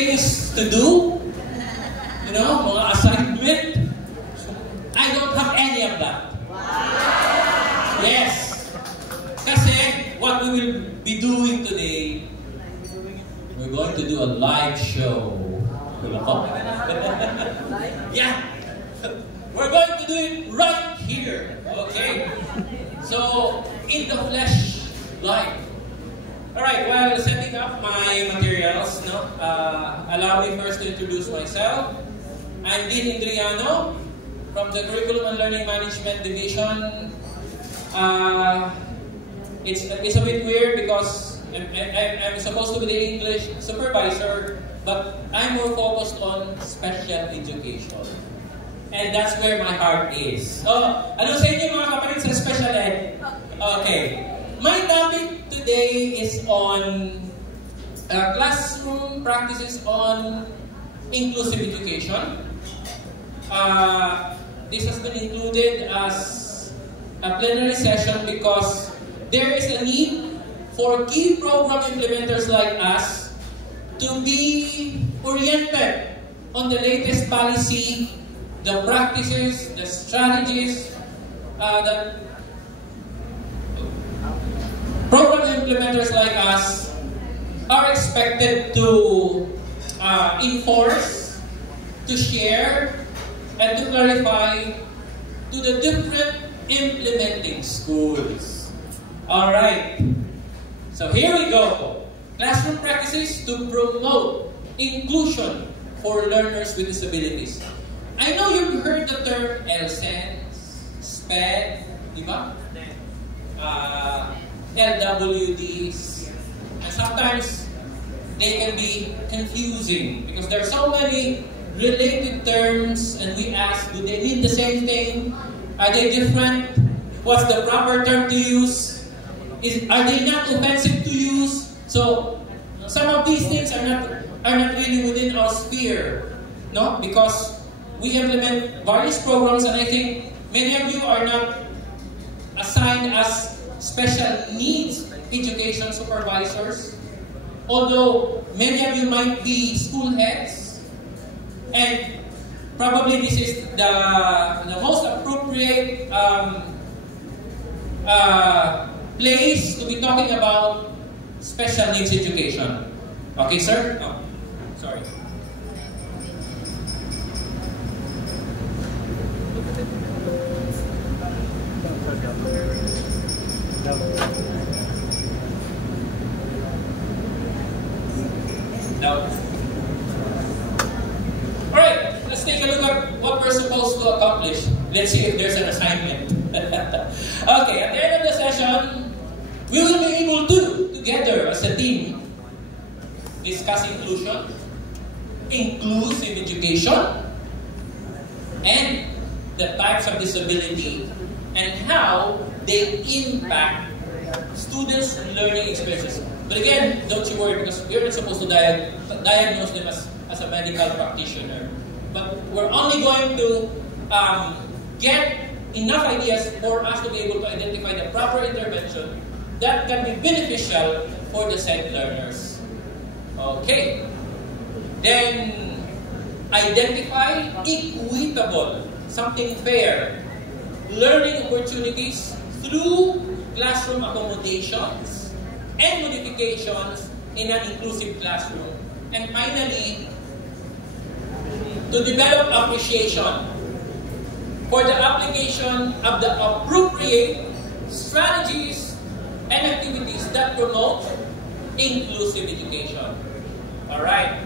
things to do, you know, mga assignment. I don't have any of that. Yes. Kasi what we will be doing today, we're going to do a live show. Yeah. We're going to do it right here. Okay. So, in the flesh, live. Alright, while setting up my materials, allow me first to introduce myself. I'm Dean Indriano from the Curriculum and Learning Management Division. It's a bit weird because I'm supposed to be the English supervisor, but I'm more focused on special education. And that's where my heart is. Ano sa inyo mga kapatid sa special ed? Okay. My topic today is on classroom practices on inclusive education. This has been included as a plenary session because there is a need for key program implementers like us to be oriented on the latest policy, the practices, the strategies that program implementers like us are expected to enforce, to share, and to clarify to the different implementing schools. Alright, so here we go. Classroom practices to promote inclusion for learners with disabilities. I know you've heard the term LSENS, SPED, di ba? LWDs, and sometimes they can be confusing because there are so many related terms and we ask, do they mean the same thing? Are they different? What's the proper term to use? Are they not offensive to use? So some of these things are not really within our sphere, no? Because we implement various programs and I think many of you are not assigned as special needs education supervisors, although many of you might be school heads, and probably this is the most appropriate place to be talking about special needs education. Okay, sir? Oh, sorry. No. Alright, let's take a look at what we're supposed to accomplish. Let's see if there's an assignment. Okay, at the end of the session, we will be able to, together as a team, discuss inclusion, inclusive education, and the types of disability and how they impact students' learning experiences. But again, don't you worry because we're not supposed to diagnose them as a medical practitioner. But we're only going to get enough ideas for us to be able to identify the proper intervention that can be beneficial for the said learners. Okay. Then, identify equitable, something fair, learning opportunities through classroom accommodations and modifications in an inclusive classroom. And finally, to develop appreciation for the application of the appropriate strategies and activities that promote inclusive education. Alright.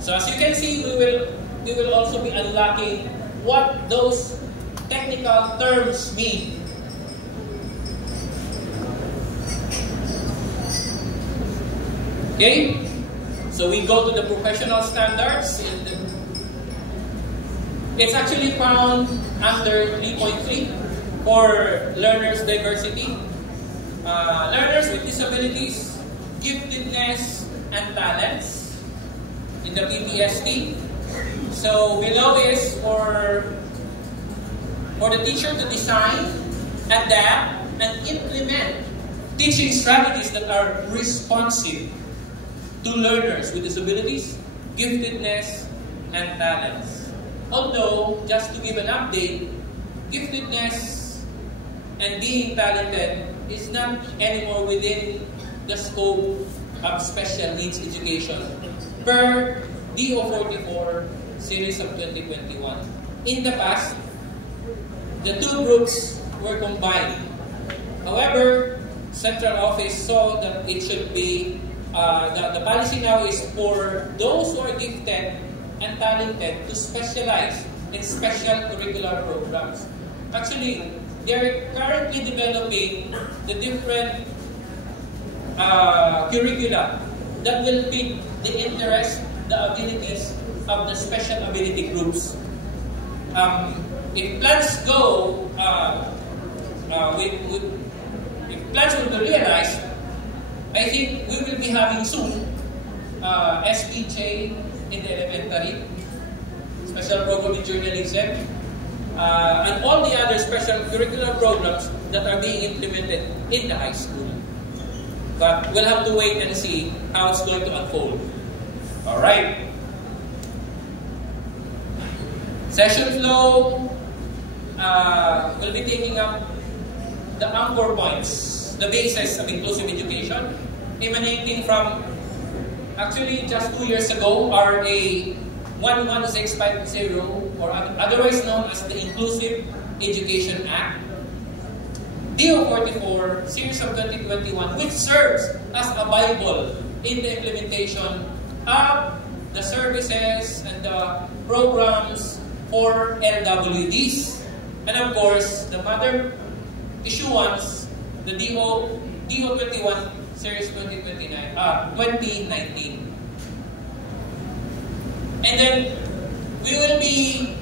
So as you can see, we will also be unlocking what those technical terms mean. Okay? So we go to the professional standards. It's actually found under 3.3 for learners diversity, learners with disabilities, giftedness, and talents in the PPST. So below is for the teacher to design, adapt, and implement teaching strategies that are responsive to learners with disabilities, giftedness, and talents. Although, just to give an update, giftedness and being talented is not anymore within the scope of special needs education per DO44 series of 2021. In the past, the two groups were combined. However, central office saw that it should be, the policy now is for those who are gifted and talented to specialize in special curricular programs. Actually, they're currently developing the different curricula that will fit the interest, the abilities of the special ability groups. If plans go, if plans will be realized, I think we will be having soon SPJ in the elementary, special program in journalism, and all the other special curricular programs that are being implemented in the high school. But we'll have to wait and see how it's going to unfold. All right. Session flow will be taking up the anchor points, the basis of inclusive education, emanating from, actually just 2 years ago, RA 11650, or otherwise known as the Inclusive Education Act, DO44, series of 2021, which serves as a Bible in the implementation of the services and the programs for LWDs. And of course, the mother issuance, the DO21 series 2019. And then we will be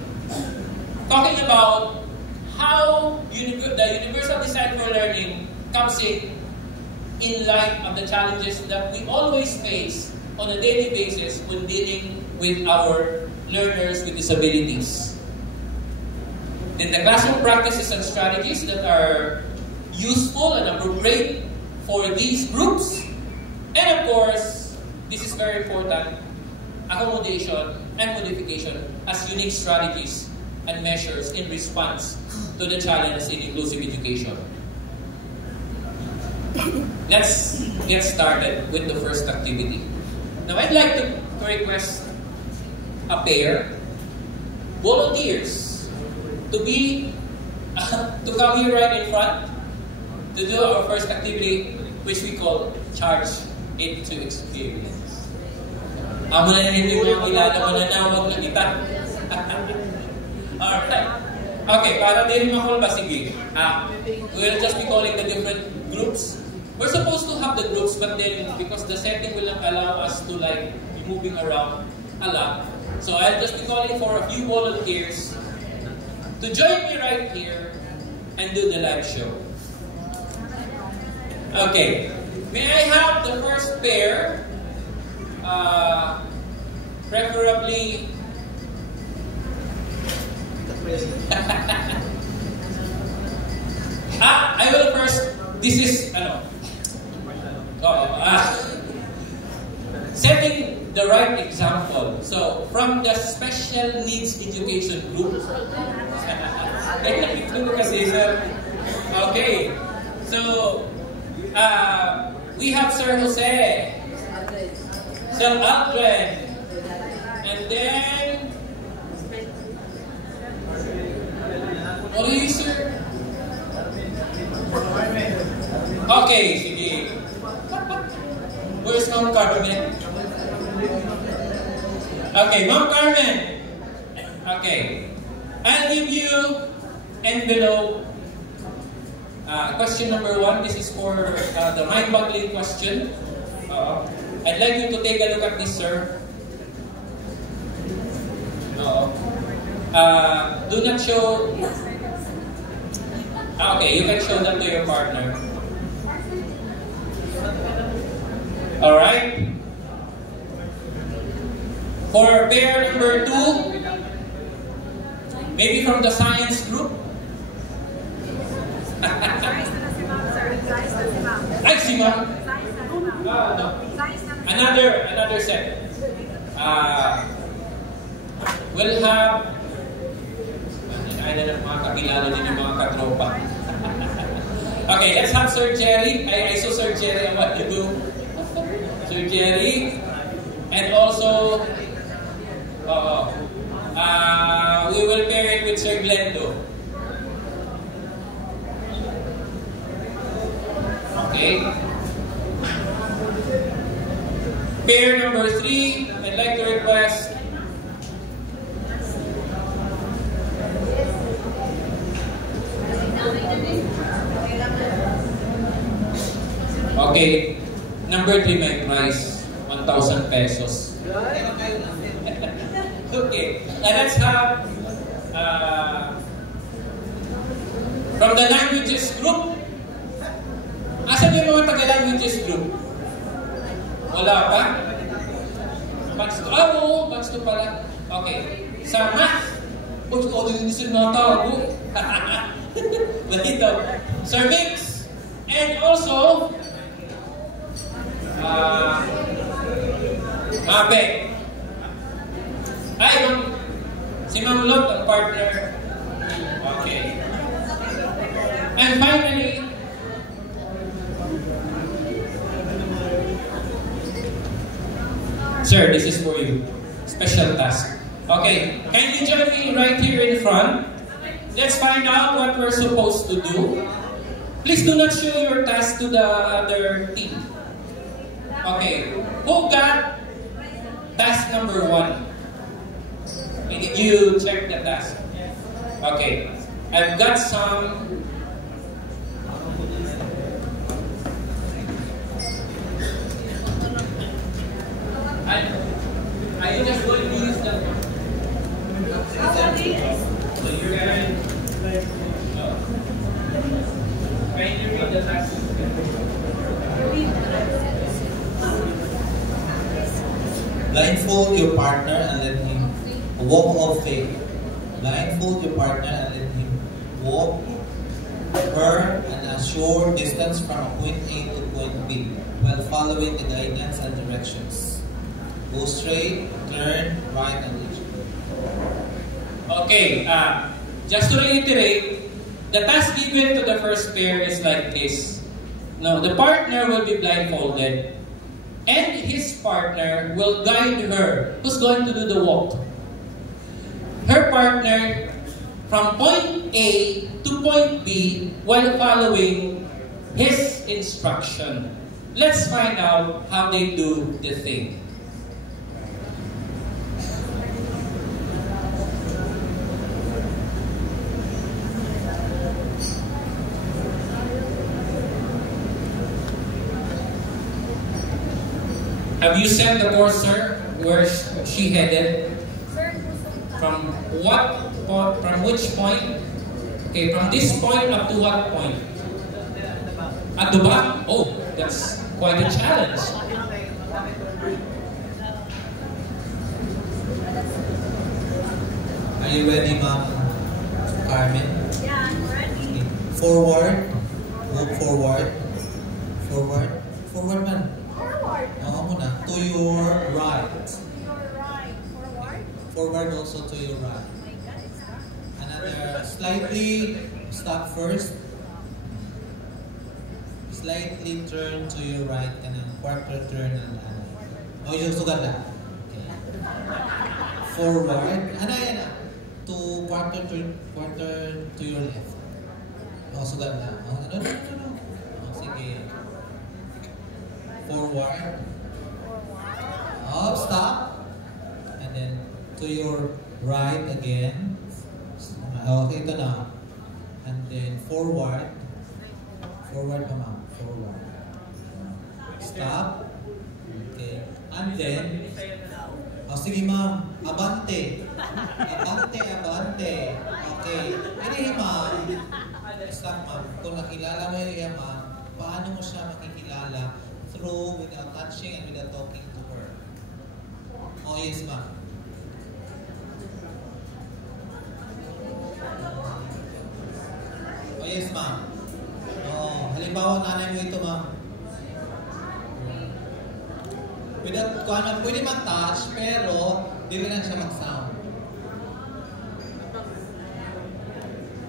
talking about how the Universal Design for Learning comes in light of the challenges that we always face on a daily basis when dealing with our learners with disabilities. Then the classroom practices and strategies that are useful and appropriate for these groups. And of course, this is very important, accommodation and modification as unique strategies and measures in response to the challenge in inclusive education. Let's get started with the first activity. Now, I'd like to request a pair, volunteers, to come here right in front to do our first activity, which we call Charge It to Experience. Amo na hindi mo yung kilala mo na nawag na kita. Alright. Okay, para din makulba, sige. We'll just be calling the different groups. We're supposed to have the groups, but then because the setting will not allow us to like be moving around a lot, so I'll just be calling for a few volunteers to join me right here and do the live show. Okay, may I have the first pair? Preferably I will first. This is setting the right example. So from the special needs education group. Okay. So we have Sir Jose, Sir Aldrin, and then what are you, sir? Okay, sige. Where's Ma'am Carmen? Okay, Ma'am Carmen. Okay. I'll give you envelope. Question number 1. This is for the mind-boggling question. I'd like you to take a look at this, sir. Do not show. Okay, you can show that to your partner. Alright? For pair number 2, maybe from the science group. Ay, si Ma'am. No. Another set. we'll have ng mga kakilala din yung mga katropa. Okay, let's have Sir Jerry. I saw Sir Jerry and what to do. Sir Jerry. And also, we will pair it with Sir Glendo. Okay. Pair number 3, I'd like to request okay, number 3 may price, 1,000 pesos. Okay, and let's have from the languages group. Asan yung mga taga-languages group? Wala pa? Batch 2? Oo, batch 2 pala. Okay, sa math. O, din na tawag. Dito. Sir Mix. And also, Mabe. Ay, si Ma'am Lot, ang partner. Okay. And finally, sir, this is for you. Special task. Okay, can you join me right here in front? Let's find out what we're supposed to do. Please do not show your task to the other team. Okay, who got task number 1? Did you check the task? Okay, I've got some. Are you just going to use the? So you're gonna. Can you read the task? Blindfold your partner and let him walk of faith. Blindfold your partner and let him walk her an assured distance from point A to point B while following the guidance and directions. Go straight, turn, right, and reach. Okay, just to reiterate, the task given to the first pair is like this. Now, the partner will be blindfolded, and his partner will guide her. Who's going to do the walk? Her partner from point A to point B while following his instruction. Let's find out how they do the thing. Have you sent the courser where she headed? From what point? From which point? Okay, from this point up to what point? At the back? Oh, that's quite a challenge. Are you ready, Ma'am Carmen? Yeah, I'm ready. Forward. Walk forward. Forward. Forward man. Forward. Oo muna. To your right. To your right. Forward. Forward also to your right. Oh my God, it's stuck. Another slightly stop first. Slightly turn to your right and then quarter turn and oh, yung sugat na. Okay. Forward. Ano yan na? To quarter to your left. Oh, sugat na. Oh, no. Oh, sige. Forward. Oh, stop. And then to your right again. Okay, ito na. And then forward. Forward pa, ma'am. Forward. Stop. Okay. And then, oh, sige ma'am. Abante. Abante, abante. Okay. Hindi ma'am. Stop ma'am. Kung nakilala mo yung ma'am, paano mo siya makikilala? Through, without touching and without talking to her. Oh, yes ma'am. Oh, yes ma'am. Oh, halimbawa nanay mo ito ma'am. Without kuan pwede mag-touch pero dili lang siya mag-sound.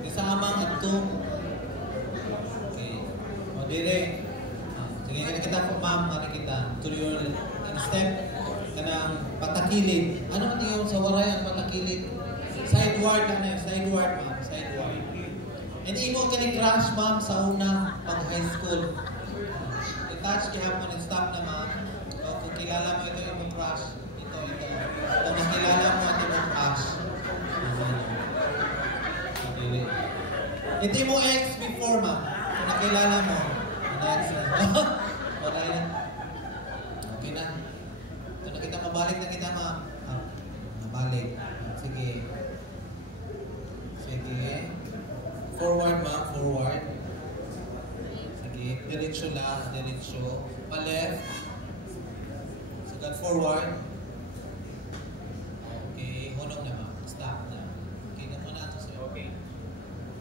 Isama ang atong. Okay. O dire. Sige, kita po ma'am, kita to your step kanang patakilid. Ano man yung sa waray ang patakilid? Sideward na sideward ma'am, sideward. And imo kani crush ma'am sa una pag high school. I-touch gihapon and stop na ma'am. O kung kilala mo ito yung crush, ito. Kung nakilala mo ito yung crush. Hindi mo ex before ma'am. Kung nakilala mo, ex na. Okay na. Okay na. Ito na kita, mabalik na kita ma'am. Mabalik. Sige. Sige. Forward ma'am, forward. Sige. Diretso lang, diretso. Pa-left. So that forward. Okay. Hunong na ma'am. Stop na. Okay na muna ito sa'yo. Okay.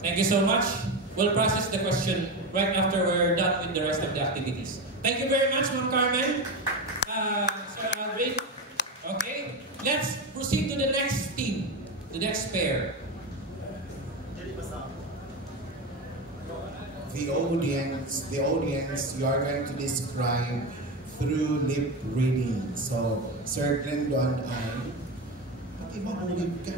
Thank you so much. We'll process the question right after we're done with the rest of the activities. Thank you very much, Ma'am Carmen. Sir Alvin. Okay, let's proceed to the next team, the next pair. The audience, you are going to describe through lip reading. So, Sir Glendo and I, pati mahulog ka.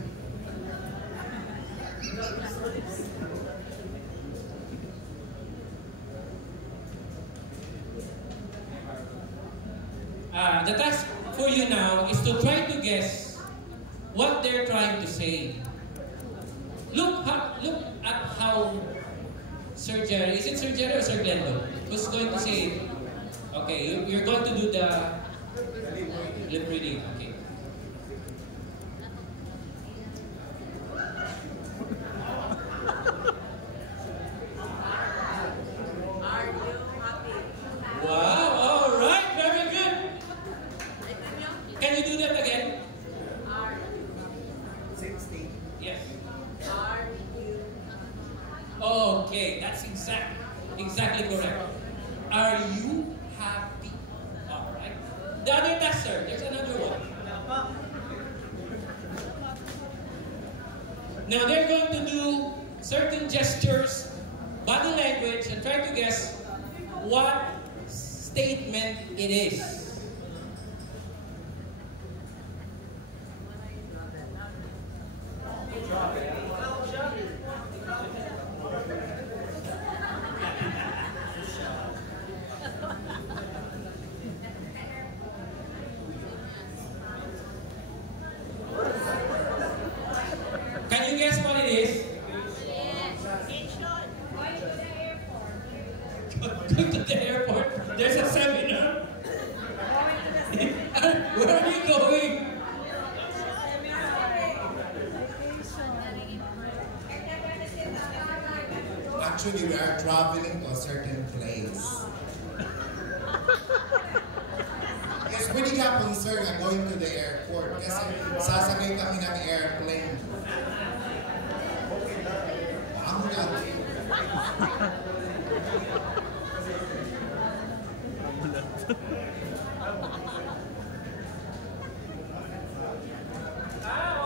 The task for you now is to try to guess what they're trying to say. Look at how Sir Jerry, is it Sir Jerry or Sir Glendo? Who's going to say it? Okay, you're going to do the lip reading. Okay. Are you happy? Wow, all right, very good. Can you do that again? Are 60. Yes. Are you Okay, that's exactly correct. Are you happy? All right. The other task, sir. There's another one. Now they're going to do certain gestures, body language, and try to guess what statement it is. Can you guess what it is? Going to the airport. There's a seminar. Where are you going? Actually, we are traveling to a certain place. Yes, pwede ka pong sir na going to the airport kasi sasakay kami ng airplane. Ako natin.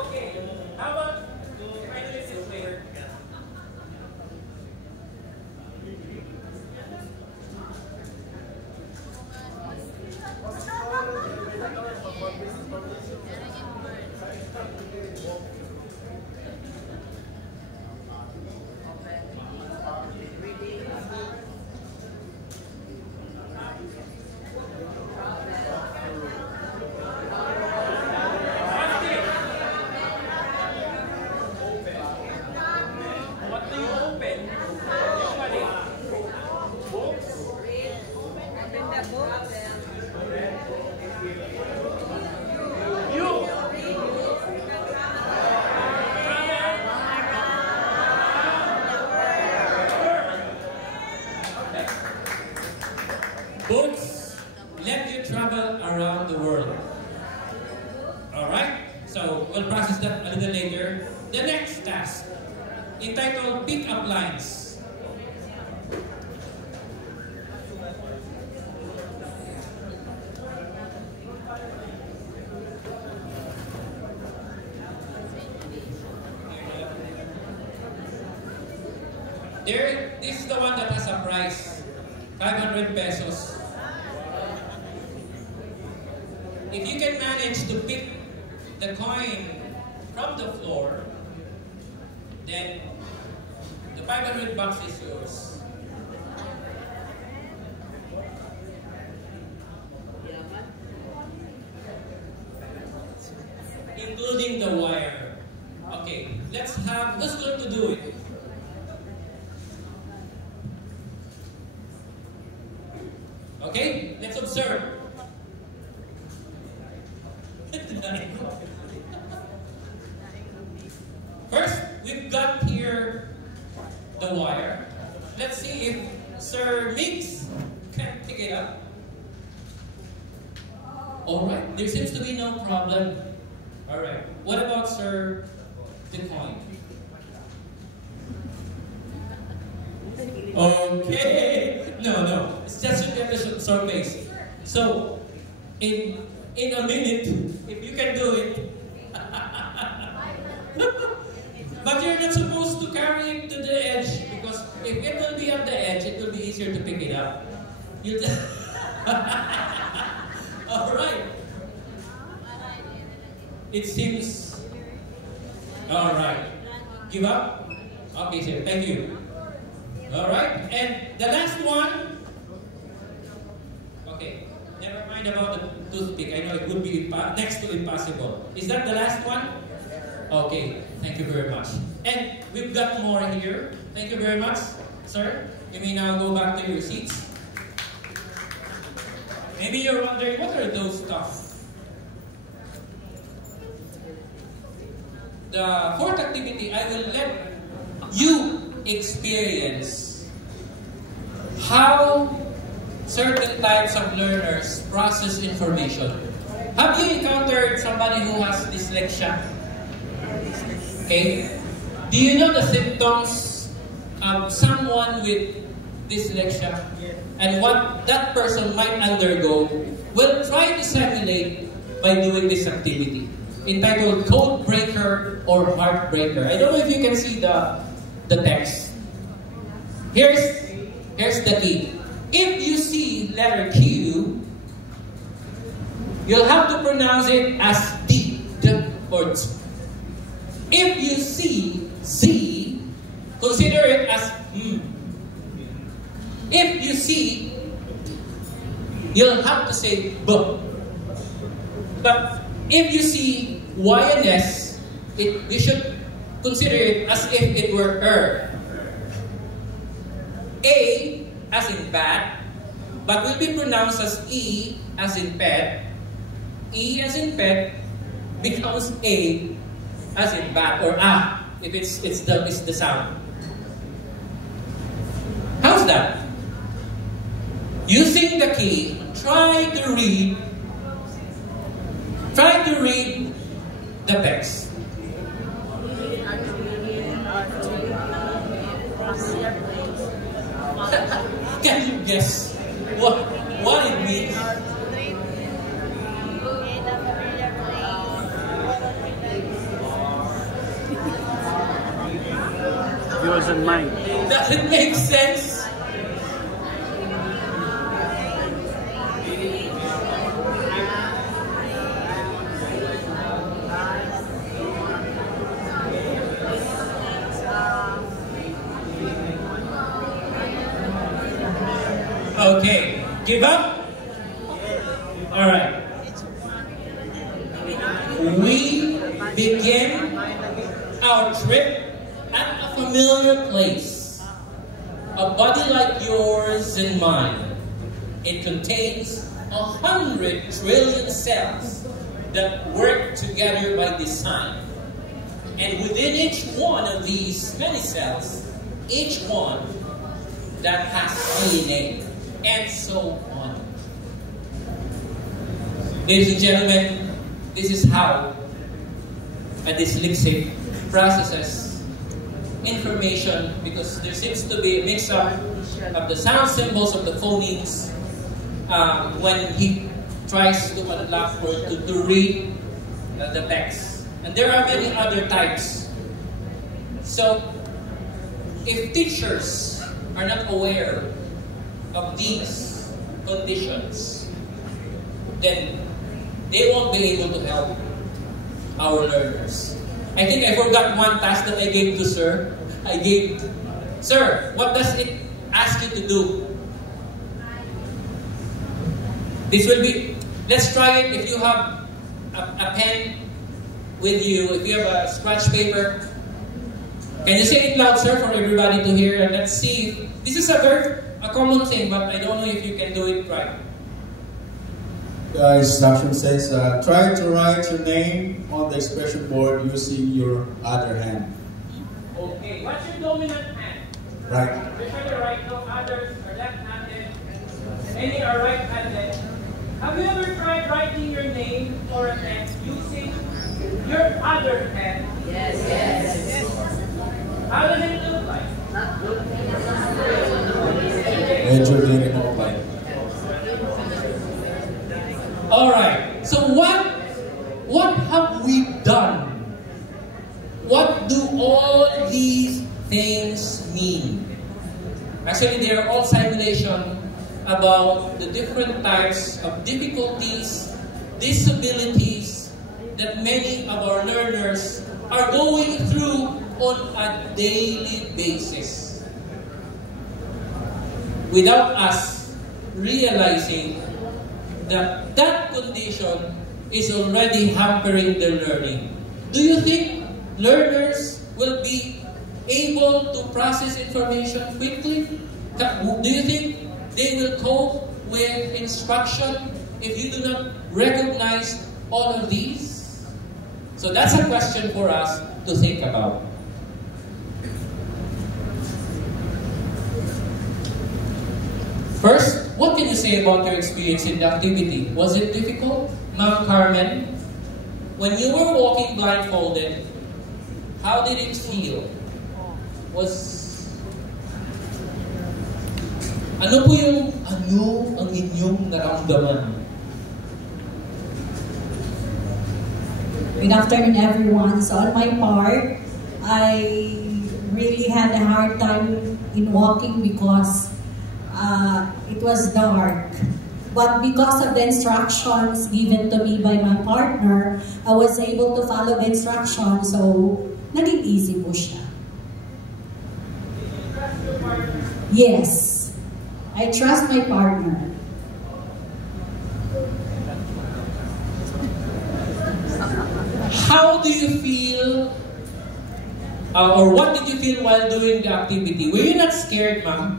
Okay. How about try to listen later? What do you open? Usually, books. open the books? You. Books let you travel around the world. Alright? So, we'll process that a little later. The next task, entitled Pick Up Lines. This is the one that has a price, 500 pesos. If you can manage to pick the coin from the floor, then the 500 bucks is yours. Including the wire. Okay, let's have, who's going to do it? Okay, let's observe. First, we've got here the wire. Let's see if Sir Mix can pick it up. Alright, there seems to be no problem. Alright, what about Sir the coin? Okay, no, it's just to get the surface. So, in a minute, if you can do it, but you're not supposed to carry it to the edge, because if it will be at the edge, it will be easier to pick it up. You Alright. It seems... Alright. Give up? Okay, sir. Thank you. Alright. And the last one... Okay. Never mind about the toothpick. I know it would be next to impossible. Is that the last one? Okay. Thank you very much. And we've got more here. Thank you very much, sir. You may now go back to your seats. Maybe you're wondering, what are those stuff? The fourth activity, I will let you experience how certain types of learners process information. Have you encountered somebody who has dyslexia? Okay. Do you know the symptoms of someone with dyslexia? And what that person might undergo? We'll try to simulate by doing this activity entitled Code Breaker or Heartbreaker. I don't know if you can see the text. Here's the key. If you see letter Q, you'll have to pronounce it as D or T. If you see Z, consider it as M. If you see, you'll have to say B. But if you see Y and S, we should consider it as if it were A as in bat, but will be pronounced as E as in pet. E as in pet becomes A as in bat, or A if it's the sound. How's that? Using the key, try to read the text. Can you guess what it means? Yours and mine. Does it make sense? Okay, give up? Alright. We begin our trip at a familiar place. A body like yours and mine. It contains 100 trillion cells that work together by design. And within each one of these many cells, each one that has DNA, and so on. Ladies and gentlemen, this is how a dyslexic processes information, because there seems to be a mix-up of the sound symbols of the phonemes when he tries to unlock or to read the text. And there are many other types. So, if teachers are not aware of these conditions, then they won't be able to help our learners. I think I forgot one task that I gave to Sir. Sir, what does it ask you to do? This will be, let's try it. If you have a pen with you, if you have a scratch paper, can you say it loud, sir, for everybody to hear? And let's see. This is a common thing, but I don't know if you can do it right. The instruction says, try to write your name on the expression board using your other hand. Okay, what's your dominant hand? Right. Usually right, no others are left-handed. Many are right-handed. Have you ever tried writing your name or a text using your other hand? Yes. How does it look like? Medyo very mobile. Alright, so what have we done? What do all these things mean? Actually, they are all simulation about the different types of difficulties, disabilities that many of our learners are going through on a daily basis without us realizing that that condition is already hampering their learning. Do you think learners will be able to process information quickly? Do you think they will cope with instruction if you do not recognize all of these? So that's a question for us to think about. First, what can you say about your experience in the activity? Was it difficult? Ma'am Carmen, when you were walking blindfolded, how did it feel? Ano ang inyong naramdaman? Good afternoon, everyone. So on my part, I really had a hard time in walking because it was dark. But because of the instructions given to me by my partner, I was able to follow the instructions. So, naging easy po siya. Yes. I trust my partner. How do you feel, or what did you feel while doing the activity? Were you not scared, ma'am?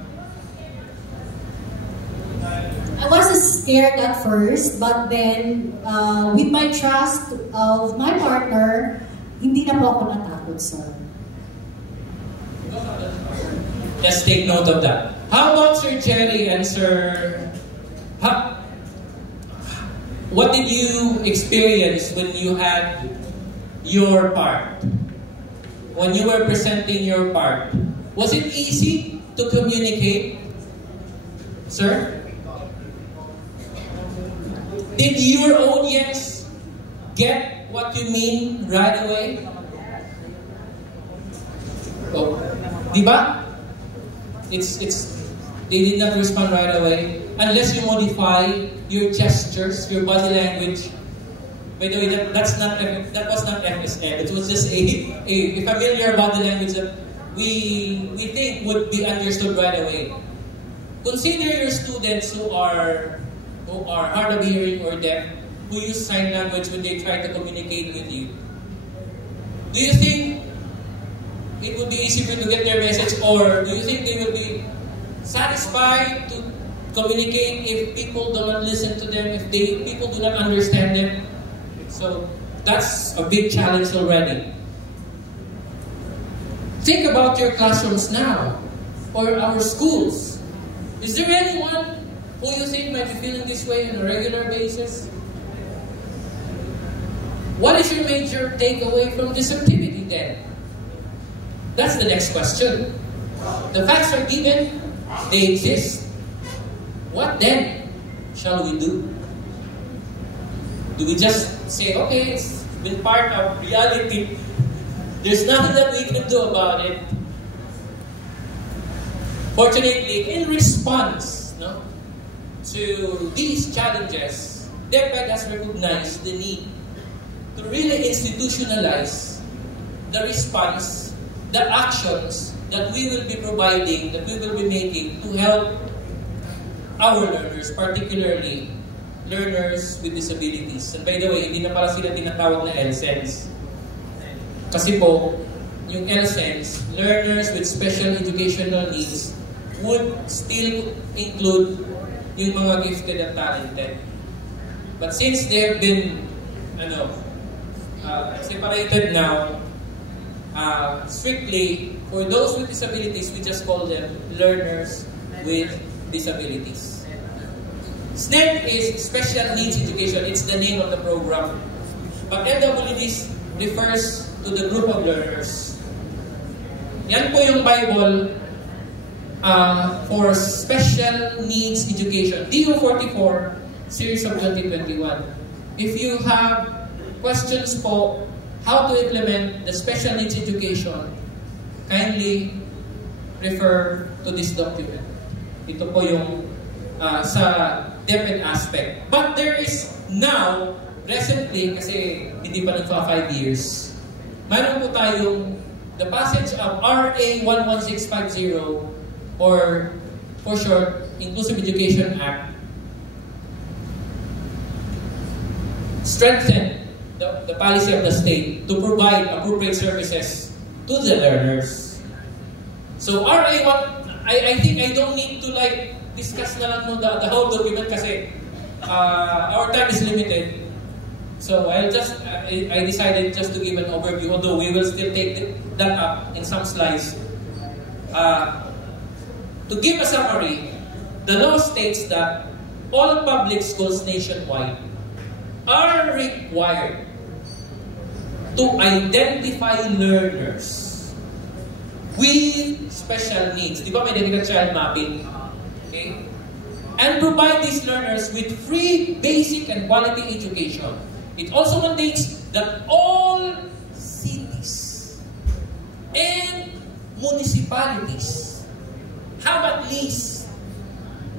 I was scared at first, but then with my trust of my partner, hindi na po ako natakot, sir. Just take note of that. How about Sir Jerry and Sir... What did you experience when you had your part? When you were presenting your part? Was it easy to communicate? Sir? Did your audience get what you mean right away? Oh, diba? They did not respond right away unless you modify your gestures, your body language. By the way, that was not FSM. It was just a familiar body language that we think would be understood right away. Consider your students who are hard of hearing or deaf, who use sign language when they try to communicate with you. Do you think it would be easy for them to get their message, or do you think they will be satisfied to communicate if people do not listen to them, if people do not understand them? So that's a big challenge already. Think about your classrooms now, or our schools. Is there anyone who you think might be feeling this way on a regular basis? What is your major takeaway from this activity then? That's the next question. The facts are given, they exist. What then shall we do? Do we just say, okay, it's been part of reality, there's nothing that we can do about it? Fortunately, in response to these challenges, DepEd has recognized the need to really institutionalize the response, the actions that we will be providing, that we will be making to help our learners, particularly learners with disabilities. And by the way, hindi na pala sila tinatawag na LSENS. Kasi po, yung LSENS, learners with special educational needs, would still include yung mga gifted and talented. But since they've been separated now, strictly for those with disabilities, we just call them learners with disabilities. SNED is Special Needs Education. It's the name of the program. But LWDs refers to the group of learners. Yan po yung Bible for Special Needs Education. DO 44, Series of 2021. If you have questions po how to implement the special needs education, kindly refer to this document. Ito po yung sa DepEd aspect. But there is now, recently, kasi hindi pa nagpa 5 years, mayroon po tayong the passage of RA 11650, or for short, Inclusive Education Act, strengthen the policy of the state to provide appropriate services to the learners. So RA 1, I think I don't need to discuss na lang the whole document kasi our time is limited. So I decided just to give an overview, although we will still take that up in some slides. To give a summary, the law states that all public schools nationwide are required to identify learners with special needs. Di ba may dedicated child mapping? Okay? And provide these learners with free, basic, and quality education. It also mandates that all cities and municipalities have at least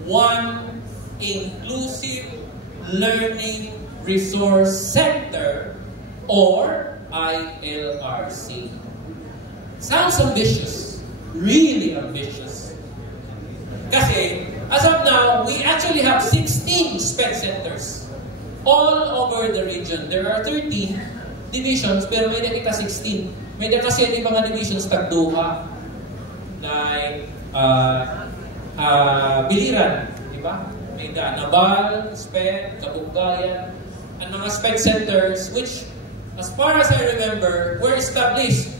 one inclusive learning resource center, or ILRC. Sounds ambitious. Really ambitious. Kasi, as of now, we actually have 16 SPED centers all over the region. There are 13 divisions, pero may nakita 16. May kasi yung mga divisions tagduha. Like, Biliran, di ba? May Nabal, SPED, Kabuggayan, and mga SPED centers, which, as far as I remember, were established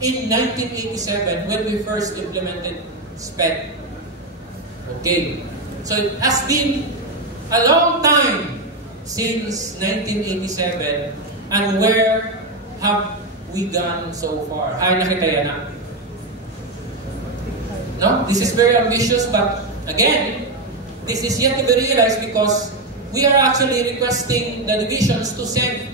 in 1987 when we first implemented SPED. Okay. So it has been a long time since 1987, and where have we gone so far? Ay, nakita yan na. No? This is very ambitious, but again, this is yet to be realized because we are actually requesting the divisions to send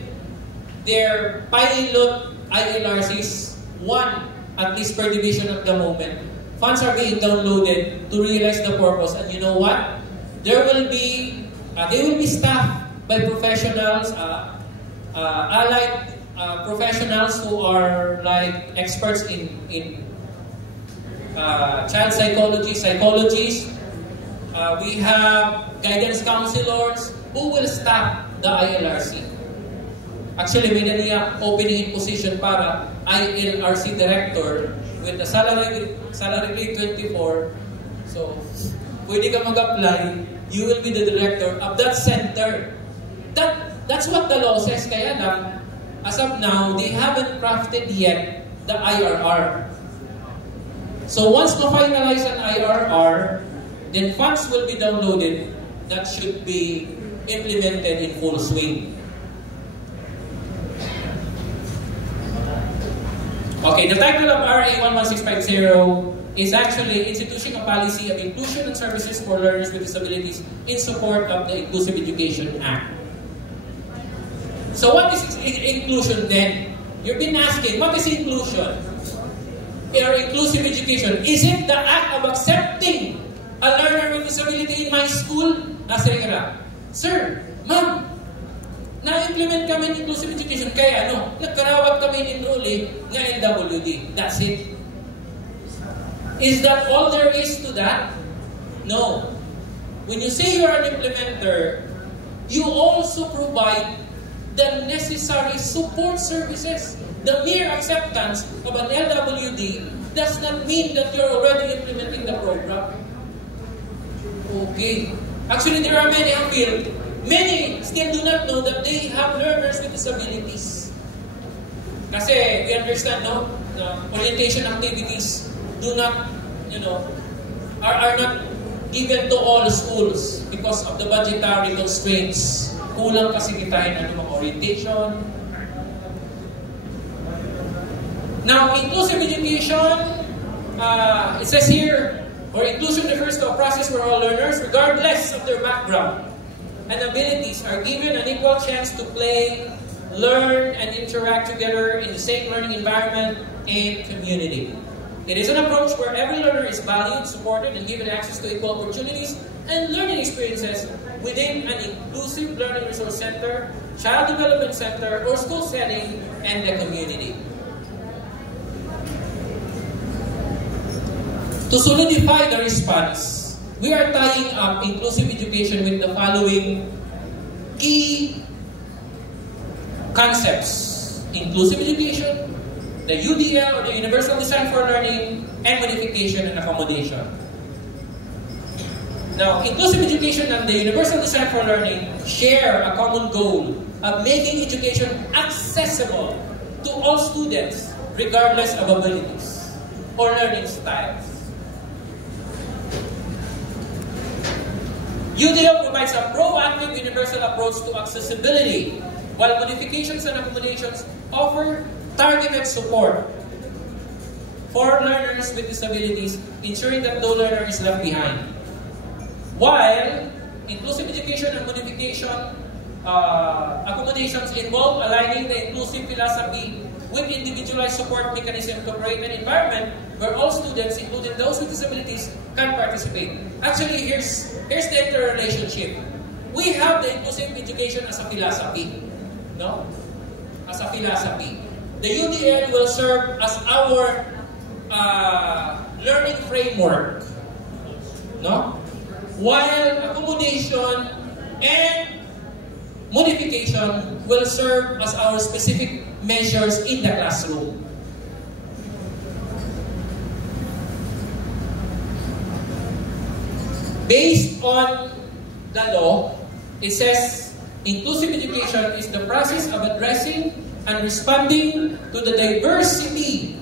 their pilot ILRCs, one at least per division at the moment. Funds are being downloaded to realize the purpose, and you know what? There will be they will be staffed by professionals, allied professionals who are like experts in child psychology, psychologists. We have guidance counselors who will staff the ILRC. Actually, may naniya opening position para ILRC director with the salary grade 24. So, pwede ka mag-apply. You will be the director of that center. That's what the law says. Kaya lang, as of now, they haven't crafted yet the IRR. So once ma-finalize an IRR, then funds will be downloaded that should be implemented in full swing. Okay, the title of RA 11650 is actually Instituting a Policy of Inclusion and Services for Learners with Disabilities in Support of the Inclusive Education Act. So what is inclusion then? You've been asking, what is inclusion? or inclusive education? Is it the act of accepting a learner with disability in my school? Nasa rin ka na, Sir, Ma'am, na-implement kami ng inclusive education, kaya nagkarawat kami in-enrolling ng LWD. That's it. Is that all there is to that? No. When you say you are an implementer, you also provide the necessary support services. The mere acceptance of an LWD does not mean that you're already implementing the program. Okay. Actually, there are many who feel, many still do not know that they have learners with disabilities. Kasi we understand, the orientation activities do not, are not given to all schools because of the budgetary constraints. Kulang kasi kitahin mga orientation. Now, inclusive education, it says here, or inclusive refers to a process where all learners, regardless of their background and abilities, are given an equal chance to play, learn, and interact together in the same learning environment and community. It is an approach where every learner is valued, supported, and given access to equal opportunities and learning experiences within an inclusive learning resource center, child development center, or school setting, and the community. To solidify the response, we are tying up inclusive education with the following key concepts: inclusive education, the UDL, or the Universal Design for Learning, and modification and accommodation. Now, inclusive education and the Universal Design for Learning share a common goal of making education accessible to all students, regardless of abilities or learning styles. UDL provides a proactive universal approach to accessibility, while modifications and accommodations offer targeted support for learners with disabilities, ensuring that no learner is left behind. While inclusive education and modification accommodations involve aligning the inclusive philosophy with individualized support mechanism to create an environment where all students, including those with disabilities, can participate. Actually, here's the interrelationship. We have the inclusive education as a philosophy. As a philosophy. The UDL will serve as our learning framework. While accommodation and modification will serve as our specific measures in the classroom. Based on the law, it says inclusive education is the process of addressing and responding to the diversity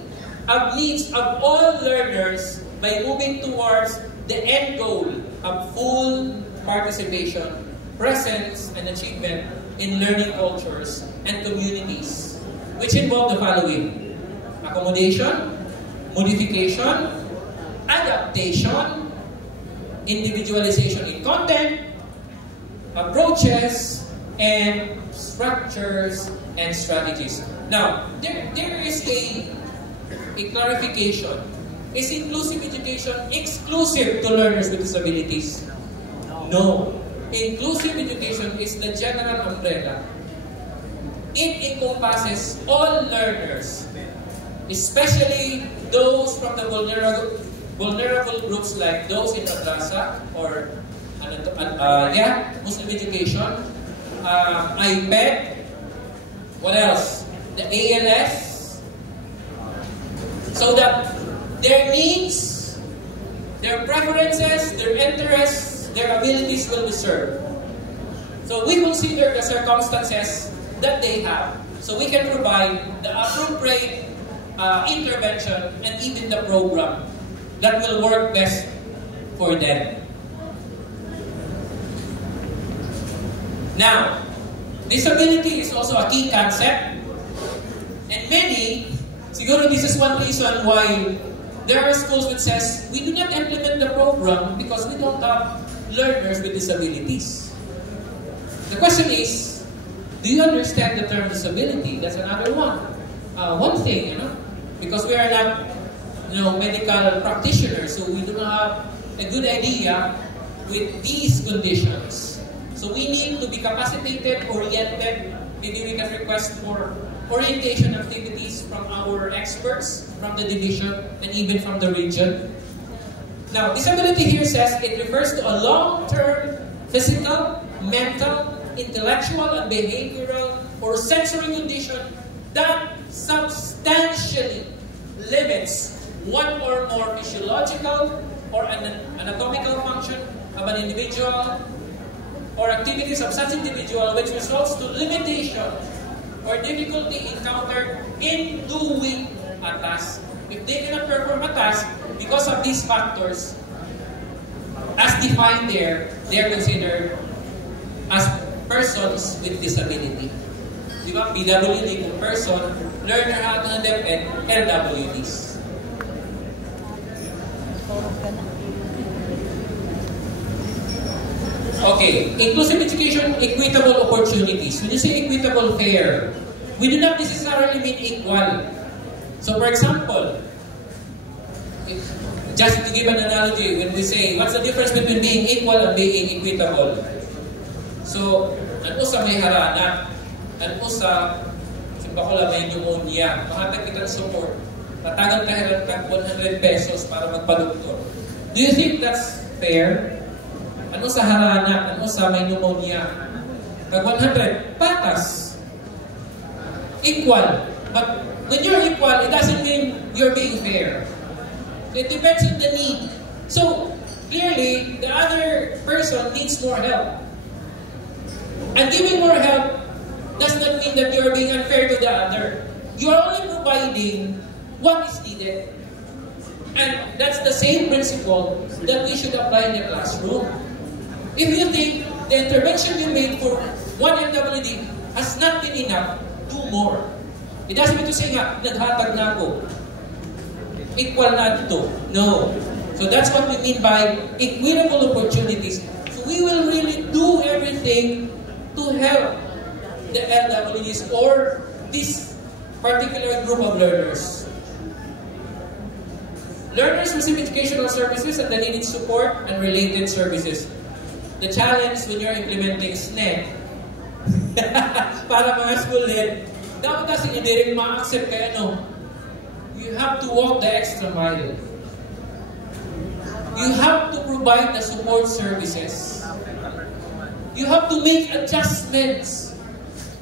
of needs of all learners by moving towards the end goal of full participation, presence, and achievement in learning cultures and communities, which involve the following: accommodation, modification, adaptation, individualization in content, approaches, and structures and strategies. Now, there is a clarification. Is inclusive education exclusive to learners with disabilities? No. Inclusive education is the general umbrella. It encompasses all learners, especially those from the vulnerable groups like those in madrasa or Muslim education, IPED, what else? The ALS. So that their needs, their preferences, their interests, their abilities will be served. So we consider the circumstances that they have, so we can provide the appropriate intervention and even the program that will work best for them. Now, disability is also a key concept, and many, siguro this is one reason why there are schools which says, we do not implement the program because we don't have learners with disabilities. The question is, do you understand the term disability? That's another one. One thing, because we are not, medical practitioners, so we do not have a good idea with these conditions. So we need to be capacitated, oriented. Maybe we can request for orientation activities from our experts, from the division, and even from the region. Now, disability here says it refers to a long-term physical, mental, intellectual, and behavioral or sensory condition that substantially limits one or more physiological or anatomical function of an individual or activities of such individual, which results to limitation or difficulty encountered in doing a task. If they cannot perform a task because of these factors, as defined there, they are considered as persons with disability. Di ba? PWD kung person, learner how to handle, and LWDs. Okay, inclusive education, equitable opportunities. When you say equitable fair, we do not necessarily mean equal. So for example, just to give an analogy, when we say, what's the difference between being equal and being equitable? So, ano sa may harana, ano sa simbakula may pneumonia, mahatag kitang support, tatagan ka ng 100 pesos para magpa-doktor. Do you think that's fair? Ano sa harana, ano sa may pneumonia? Tag 100, patas. Equal. But when you're equal, it doesn't mean you're being fair. It depends on the need. So, clearly, the other person needs more help. And giving more help does not mean that you're being unfair to the other. You're only providing what is needed. And that's the same principle that we should apply in the classroom. If you think the intervention you made for one LWD has not been enough, do more. It doesn't mean to say nga, naghatag na ako. Equal na ito. No. So that's what we mean by equitable opportunities. So we will really do everything to help the LWDs or this particular group of learners. Learners receive educational services and the needed support and related services. The challenge when you're implementing SNED para mga school head, dapat kasi hindi rin ma-accept kaya you have to walk the extra mile. You have to provide the support services. You have to make adjustments.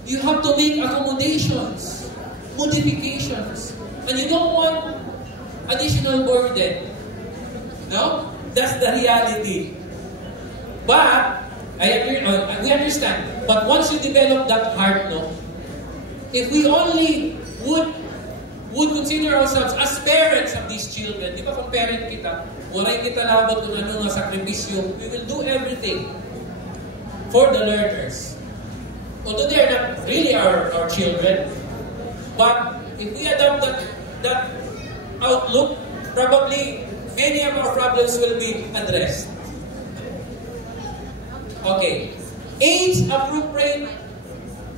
You have to make accommodations, modifications. And you don't want additional burden. No? That's the reality. But, we understand. But once you develop that heart, if we only would consider ourselves as parents of these children, di ba kung parent kita, waray kita labot kung ano nga sakripisyo, we will do everything for the learners. Although they are not really our children, but if we adopt that outlook, probably many of our problems will be addressed. Okay. Age-appropriate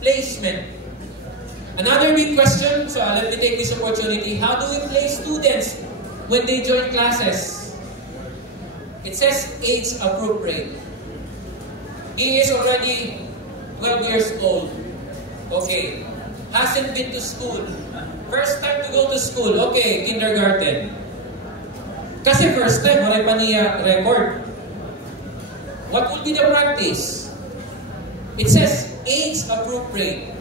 placement. Another big question, so let me take this opportunity. How do we place students when they join classes? It says age-appropriate. He is already 12 years old. Okay. Hasn't been to school. First time to go to school. Okay, kindergarten. Kasi first time, wala pa niya record. What will be the practice? It says age-appropriate.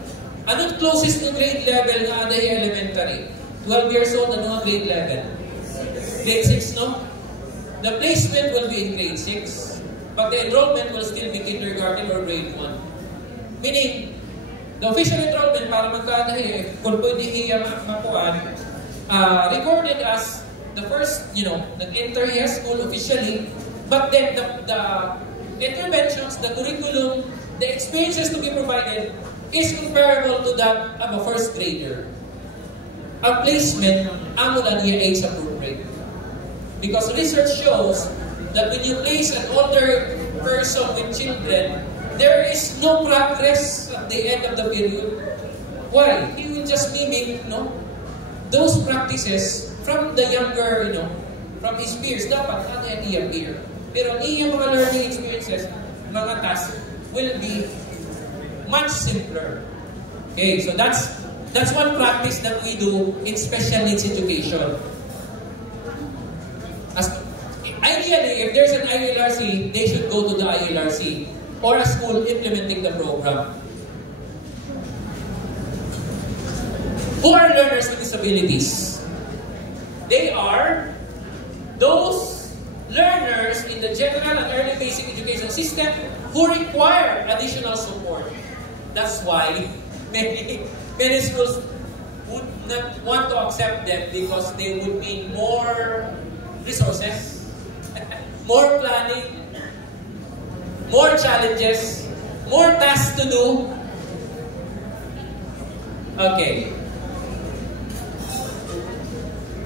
Anong closest to grade level na ada elementary? 12 years old, ano ang grade level? Grade 6, no? The placement will be in grade 6. But the enrollment will still be kindergarten or grade 1. Meaning, the official enrollment para magkadahi, kung pwede niya makuhaan, recorded as the first, nag-enter high school officially, but then the interventions, the curriculum, the experiences to be provided is comparable to that of a first grader. Ang placement, amo na niya age appropriate. Because research shows that when you place an older person with children, there is no progress at the end of the period. Why? He will just mimic, those practices from the younger, from his peers, dapat ano yan iyang peer. Pero iyang mga learning experiences, mga tasks, will be much simpler. Okay, so that's one practice that we do in special needs education. Ideally, if there's an ILRC, they should go to the ILRC or a school implementing the program. Who are learners with disabilities? They are those learners in the general and early basic education system who require additional support. That's why many schools would not want to accept them because they would need more resources, more planning, more challenges, more tasks to do. Okay.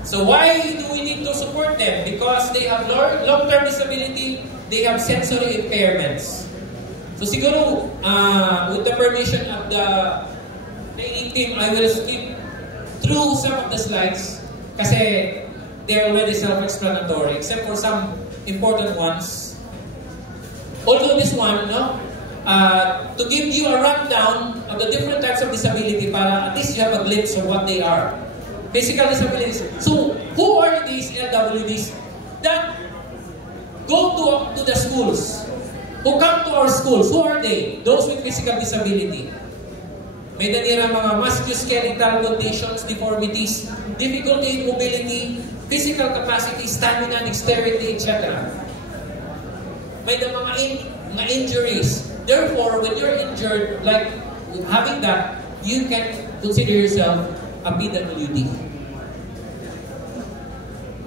So why do we need to support them? Because they have long-term disability, they have sensory impairments. So siguro, with the permission of the training team, I will skip through some of the slides kasi they're already self-explanatory, except for some important ones. Although this one, to give you a rundown of the different types of disability para at least you have a glimpse of what they are. Physical disabilities. So, who are these LWDs that go to the schools? Who come to our schools? Who are they? Those with physical disability. May danira mga musculoskeletal conditions, deformities, difficulty in mobility, physical capacity, stamina, dexterity, etc. May the mga injuries. Therefore, when you're injured, like having that, you can consider yourself a PWD.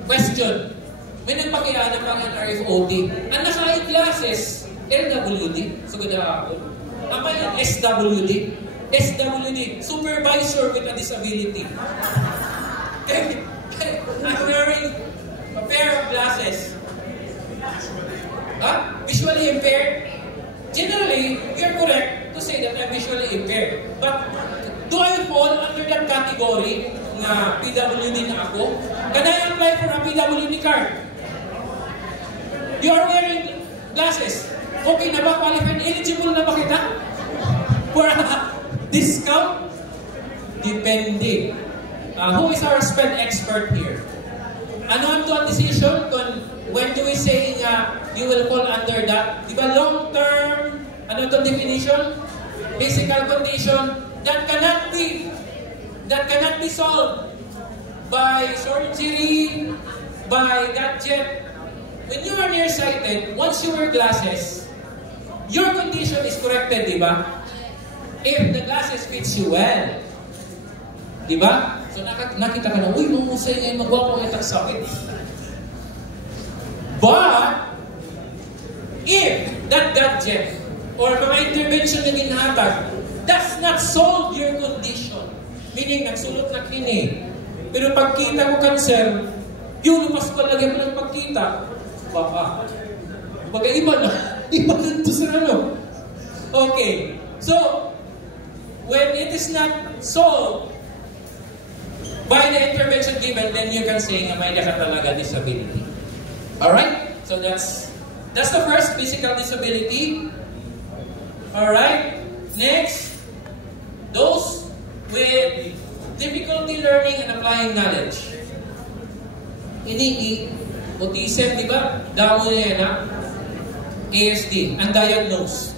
Question. May nagpakiana pa ng RFOD. Ang naka-8 classes, LWD. So, ganda ako. Ama yan, SWD. SWD, supervisor with a disability. I'm wearing a pair of glasses. Visually impaired? Generally, you're correct to say that I'm visually impaired. But, do I fall under that category na PWD na ako? Can I apply for a PWD card? You are wearing glasses. Okay na ba? Qualified? Eligible na ba kita? For a discount? Depende. Who is our spend expert here? Ano ang tuwan decision kung when do we say you will fall under that? Diba long term? Ano itong definition? Physical condition that cannot be solved by surgery, by gadget. When you are nearsighted, once you wear glasses, your condition is corrected, di ba? If the glasses fits you well. Di ba? So nakita ka na, uy, mamusay ngayon, magwapang itang sakit. But, if that gadget or mga intervention na ginahatag does not solve your condition, meaning nagsulot na kini, pero pagkita ko cancer, yun, lumas ko lagyan mo ng pagkita, baka iba na ito sa ano. Okay, so, when it is not solved by the intervention given, then you can say nga may ka talaga disability. Alright? So that's the first, physical disability. Alright? Next, those with difficulty learning and applying knowledge. Autism, di ba? Damo na yan, ha? ASD, undiagnosed.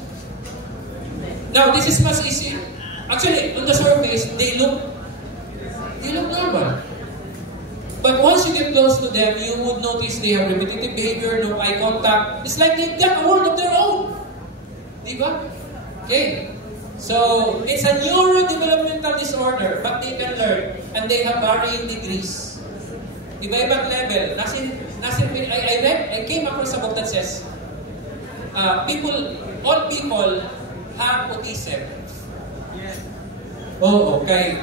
Now, this is much easier. Actually, on the surface, they look normal. But once you get close to them, you would notice they have repetitive behavior, no eye contact. It's like they've got a world of their own. Di ba? Okay. So, it's a neurodevelopmental disorder, but they can learn. And they have varying degrees. Iba-ibang level. I came across a book that says, all people have autism. Oh, okay.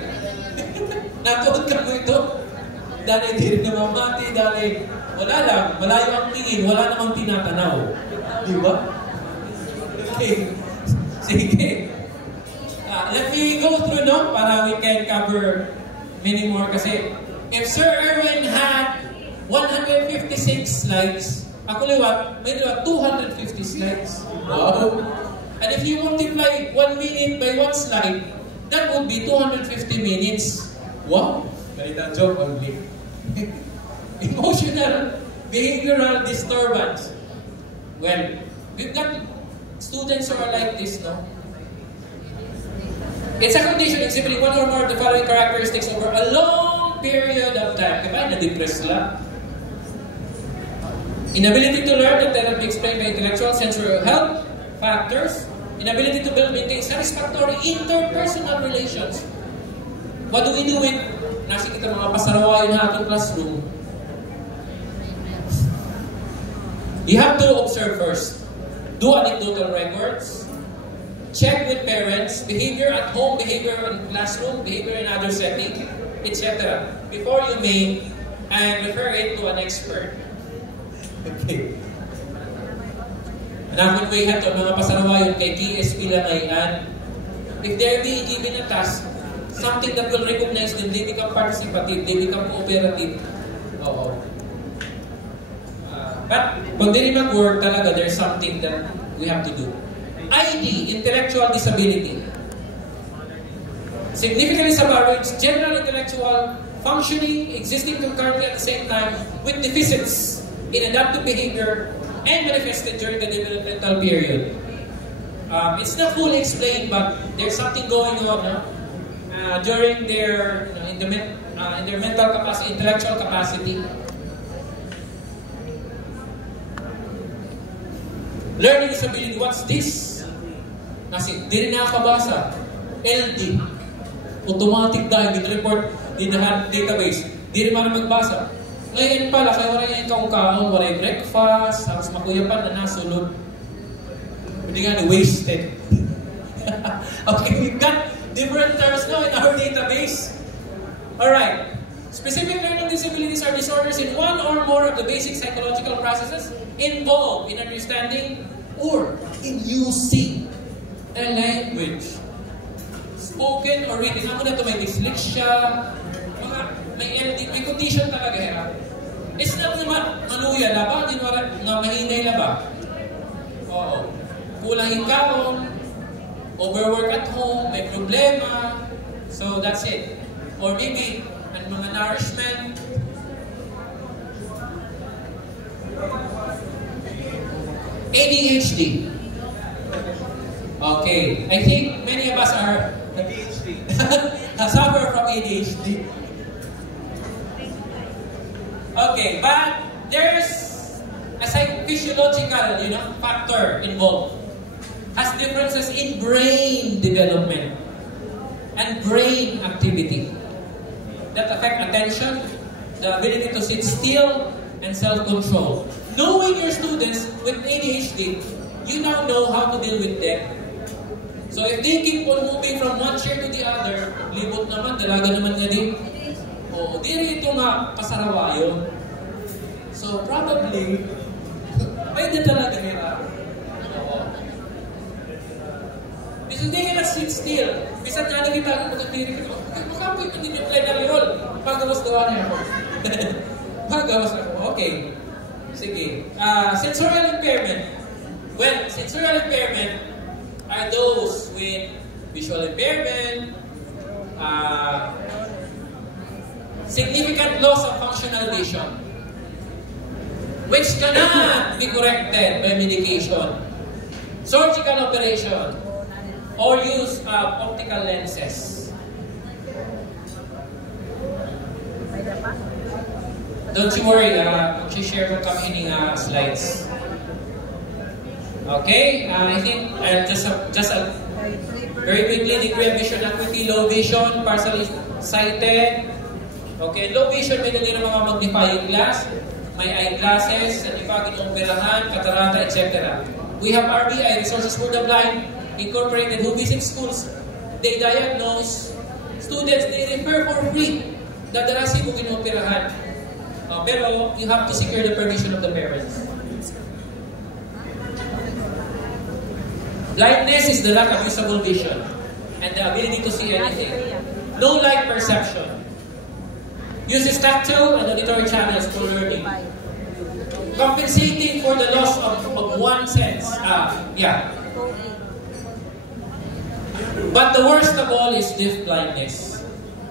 Natuod ka mo ito. Dahil hindi rin namamati, dahil wala lang, malayo ang tingin, wala namang tinatanaw. Di ba? Okay. Sige. Let me go through, no? Para we can cover many more kasi if Sir Erwin had 156 slides, ako liwat, may liwat 250 slides. Wow! And if you multiply 1 minute by 1 slide, that would be 250 minutes. Wow! Ganito joke only. Emotional, behavioral disturbance. Well, we've got students who are like this, no? It's a condition exhibiting one or more of the following characteristics over a long period of time. Diba? Na-depress lang. Inability to learn that cannot be explained by intellectual, sensory, health factors. Inability to build, maintain satisfactory interpersonal relations. What do we do with nasi kita mga pasarawayan na atong classroom? You have to observe first. Do anecdotal records. Check with parents, behavior at home, behavior in classroom, behavior in other setting, etc. Before you make and refer it to an expert. Okay. Nakon way hato mga pasarawayon kay KSP Langayan. If they're being given a task, something that will recognize them, they become participative, they become cooperative. Oo. But pag di mag-work talaga, there's something that we have to do. ID, intellectual disability. Significantly subordinates general intellectual functioning, existing concurrently at the same time, with deficits in adaptive behavior and manifested during the developmental period. It's not fully explained, but there's something going on during their in their mental capacity, intellectual capacity. Learning disability, what's this? Kasi di rin nakakabasa. LD. Automatic dahil report in the database. Di rin man magbasa. Ngayon pala, kaya wala yung kaong-kaong, wala yung breakfast, tapos makuyapan na nasulod. Hindi nga wasted. Okay, we've got different terms now in our database. Alright. Specific learning disabilities are disorders in one or more of the basic psychological processes involved in understanding or in using the language. Spoken or written. Ako na ito may dyslexia, may condition talaga yan. It's not naman manuya na ba? Na mahinay na ba? Oo. Kulang hingkaon, overwork at home, may problema. So that's it. Or maybe, mga nourishment. ADHD. Okay, I think many of us are ADHD. Suffer from ADHD. Okay, but there's a physiological, factor involved. Has differences in brain development and brain activity that affect attention, the ability to sit still, and self-control. Knowing your students with ADHD, you now know how to deal with them. So if they keep on moving from one chair to the other, libot naman, dalaga naman nga din. O, di rin ito nga pasarawayo. So probably, pwede talaga nila. Because they cannot sit still. Bisan nga na kita kung magandiri ka. Makapoy ito din yung play na yun. Pagawas dawa na ako. Pagawas na ako. Okay. Sige. Sensorial impairment. Well, sensorial impairment are those with visual impairment, significant loss of functional vision, which cannot be corrected by medication, surgical operation, or use of optical lenses. Don't you worry, mag-share ko kami ng slides. Okay, I think just a very quickly, degree of vision acuity, low vision, partially sighted. Okay, low vision, may nila mga magnifying glass, may eyeglasses, na iba ginoperahan, katarata, etc. We have RBI, Resources for the Blind, Incorporated, who visit schools. They diagnose students, they refer for free. Dadarasi mo ginoperahan. Pero you have to secure the permission of the parents. Blindness is the lack of usable vision and the ability to see anything. No light perception. Uses tactile and auditory channels for learning. Compensating for the loss of one sense. But the worst of all is deaf blindness.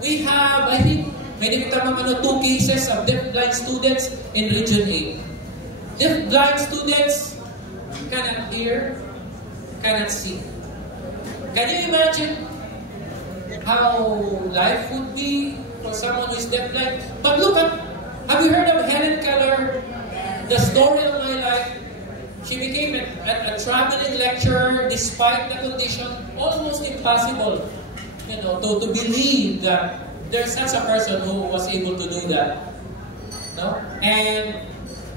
We have, I think, may nakita mga 2 cases of deaf blind students in Region 8. Deaf blind students cannot hear, cannot see. Can you imagine how life would be for someone who is deaf blind? But look at, have you heard of Helen Keller? The story of my life. She became a traveling lecturer despite the condition. Almost impossible, to believe that there's such a person who was able to do that. No? And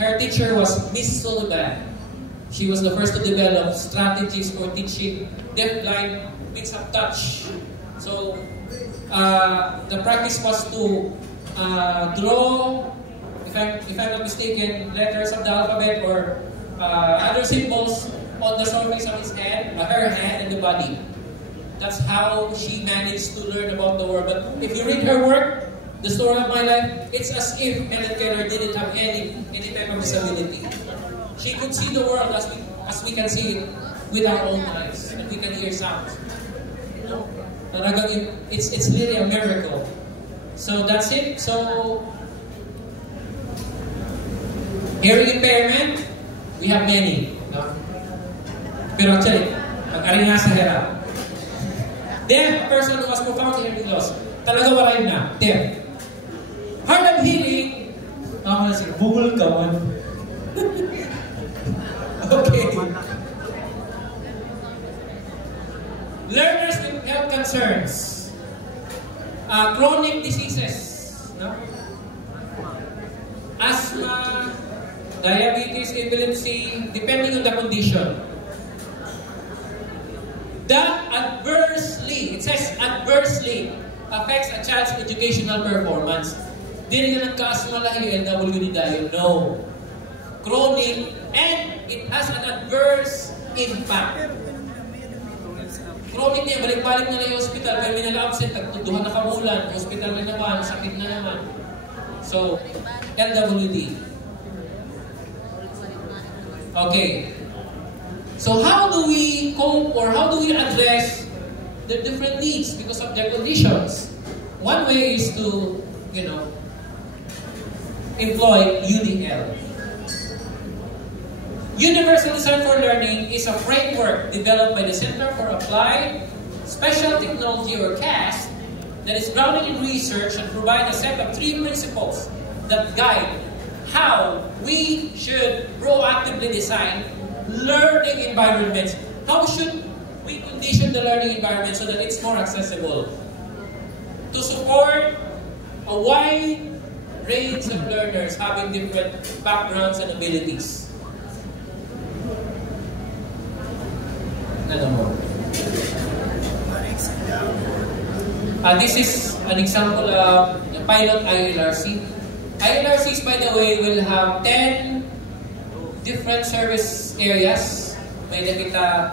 her teacher was Miss Sullivan. She was the first to develop strategies for teaching deaf-blind mix of touch. So the practice was to draw, if I'm not mistaken, letters of the alphabet or other symbols on the surface of his head, her head, and the body. That's how she managed to learn about the world. But if you read her work, The Story of My Life, it's as if Helen Keller didn't have any type of disability. She could see the world as we can see it with our own eyes, and we can hear sounds. It's really a miracle. So that's it. So hearing impairment, we have many. No? Pero actually, ang nga sa hirap. Deaf, a person who has profound hearing loss. Talaga wala yun na. Deaf. Hard of hearing, ako na siya, bugol ka man. Okay. Learners with health concerns. Chronic diseases. No? Asthma, diabetes, epilepsy, depending on the condition. That adversely, it says adversely, affects a child's educational performance. Di rin nagka-asthma lang yung LWD dahil. No. Chronic, and it has an adverse impact. Chronic niya, balik-balik na lang yung hospital, pero may nag-absent, tagtuduhan na kamulan, hospital na naman, sakit na naman. So, LWD. Okay. So how do we cope or how do we address the different needs because of their conditions? One way is to, employ UDL. Universal Design for Learning is a framework developed by the Center for Applied Special Technology, or CAST, that is grounded in research and provide a set of 3 principles that guide how we should proactively design learning environments. How should we condition the learning environment so that it's more accessible? To support a wide range of learners having different backgrounds and abilities. This is an example of the pilot ILRC. ILRCs, by the way, will have 10 different service areas. May nakita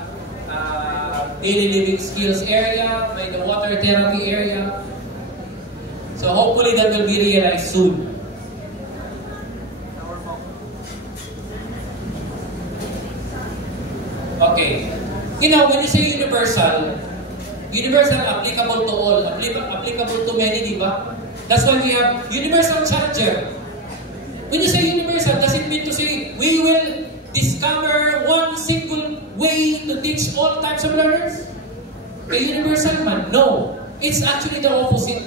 daily living skills area, may the water therapy area. So hopefully that will be realized soon. Okay. When you say universal applicable to all, applicable to many, di ba? That's why we have universal charger. When you say universal, does it mean to say we will discover one single way to teach all types of learners? A universal man? No. It's actually the opposite.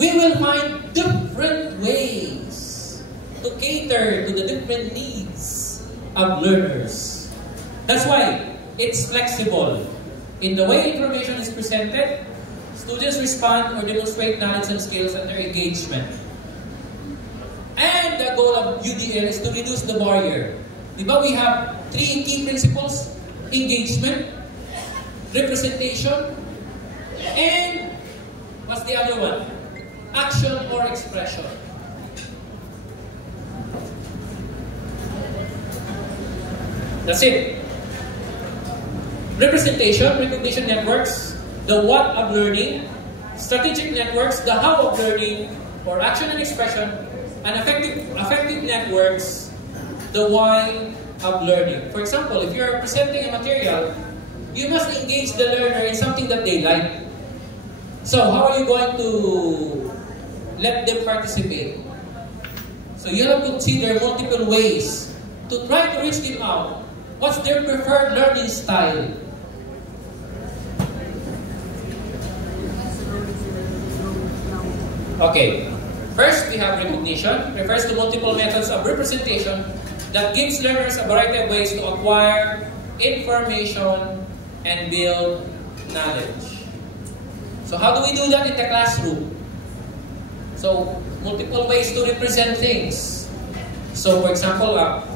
We will find different ways to cater to the different needs of learners. That's why it's flexible. In the way information is presented, students respond or demonstrate knowledge and skills and their engagement. And the goal of UDL is to reduce the barrier. Diba we have 3 key principles: engagement, representation, and what's the other one? Action or expression. That's it. Representation, recognition networks, the what of learning, strategic networks, the how of learning, or action and expression, and affective networks, the why of learning. For example, if you're presenting a material, you must engage the learner in something that they like. So how are you going to let them participate? So you have to consider multiple ways to try to reach them out. What's their preferred learning style? Okay, first we have recognition, refers to multiple methods of representation that gives learners a variety of ways to acquire information and build knowledge. So how do we do that in the classroom? So multiple ways to represent things. So for example,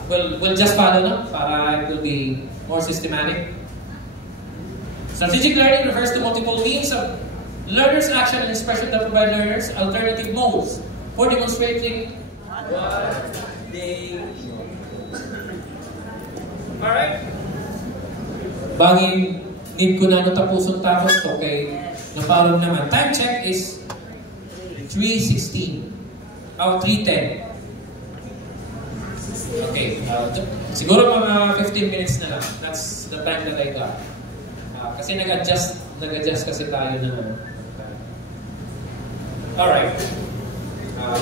we'll just follow na para it will be more systematic. Strategic learning refers to multiple means of learners' action and expression that provide learners alternative modes for demonstrating what they know. Alright? Bangin, need ko na tapusun tapos okay. Napalong naman. Time check is 3:16. 3:10. Okay. Siguro mga 15 minutes na lang. That's the time that I got. Kasi nag-adjust kasi tayo na. Alright.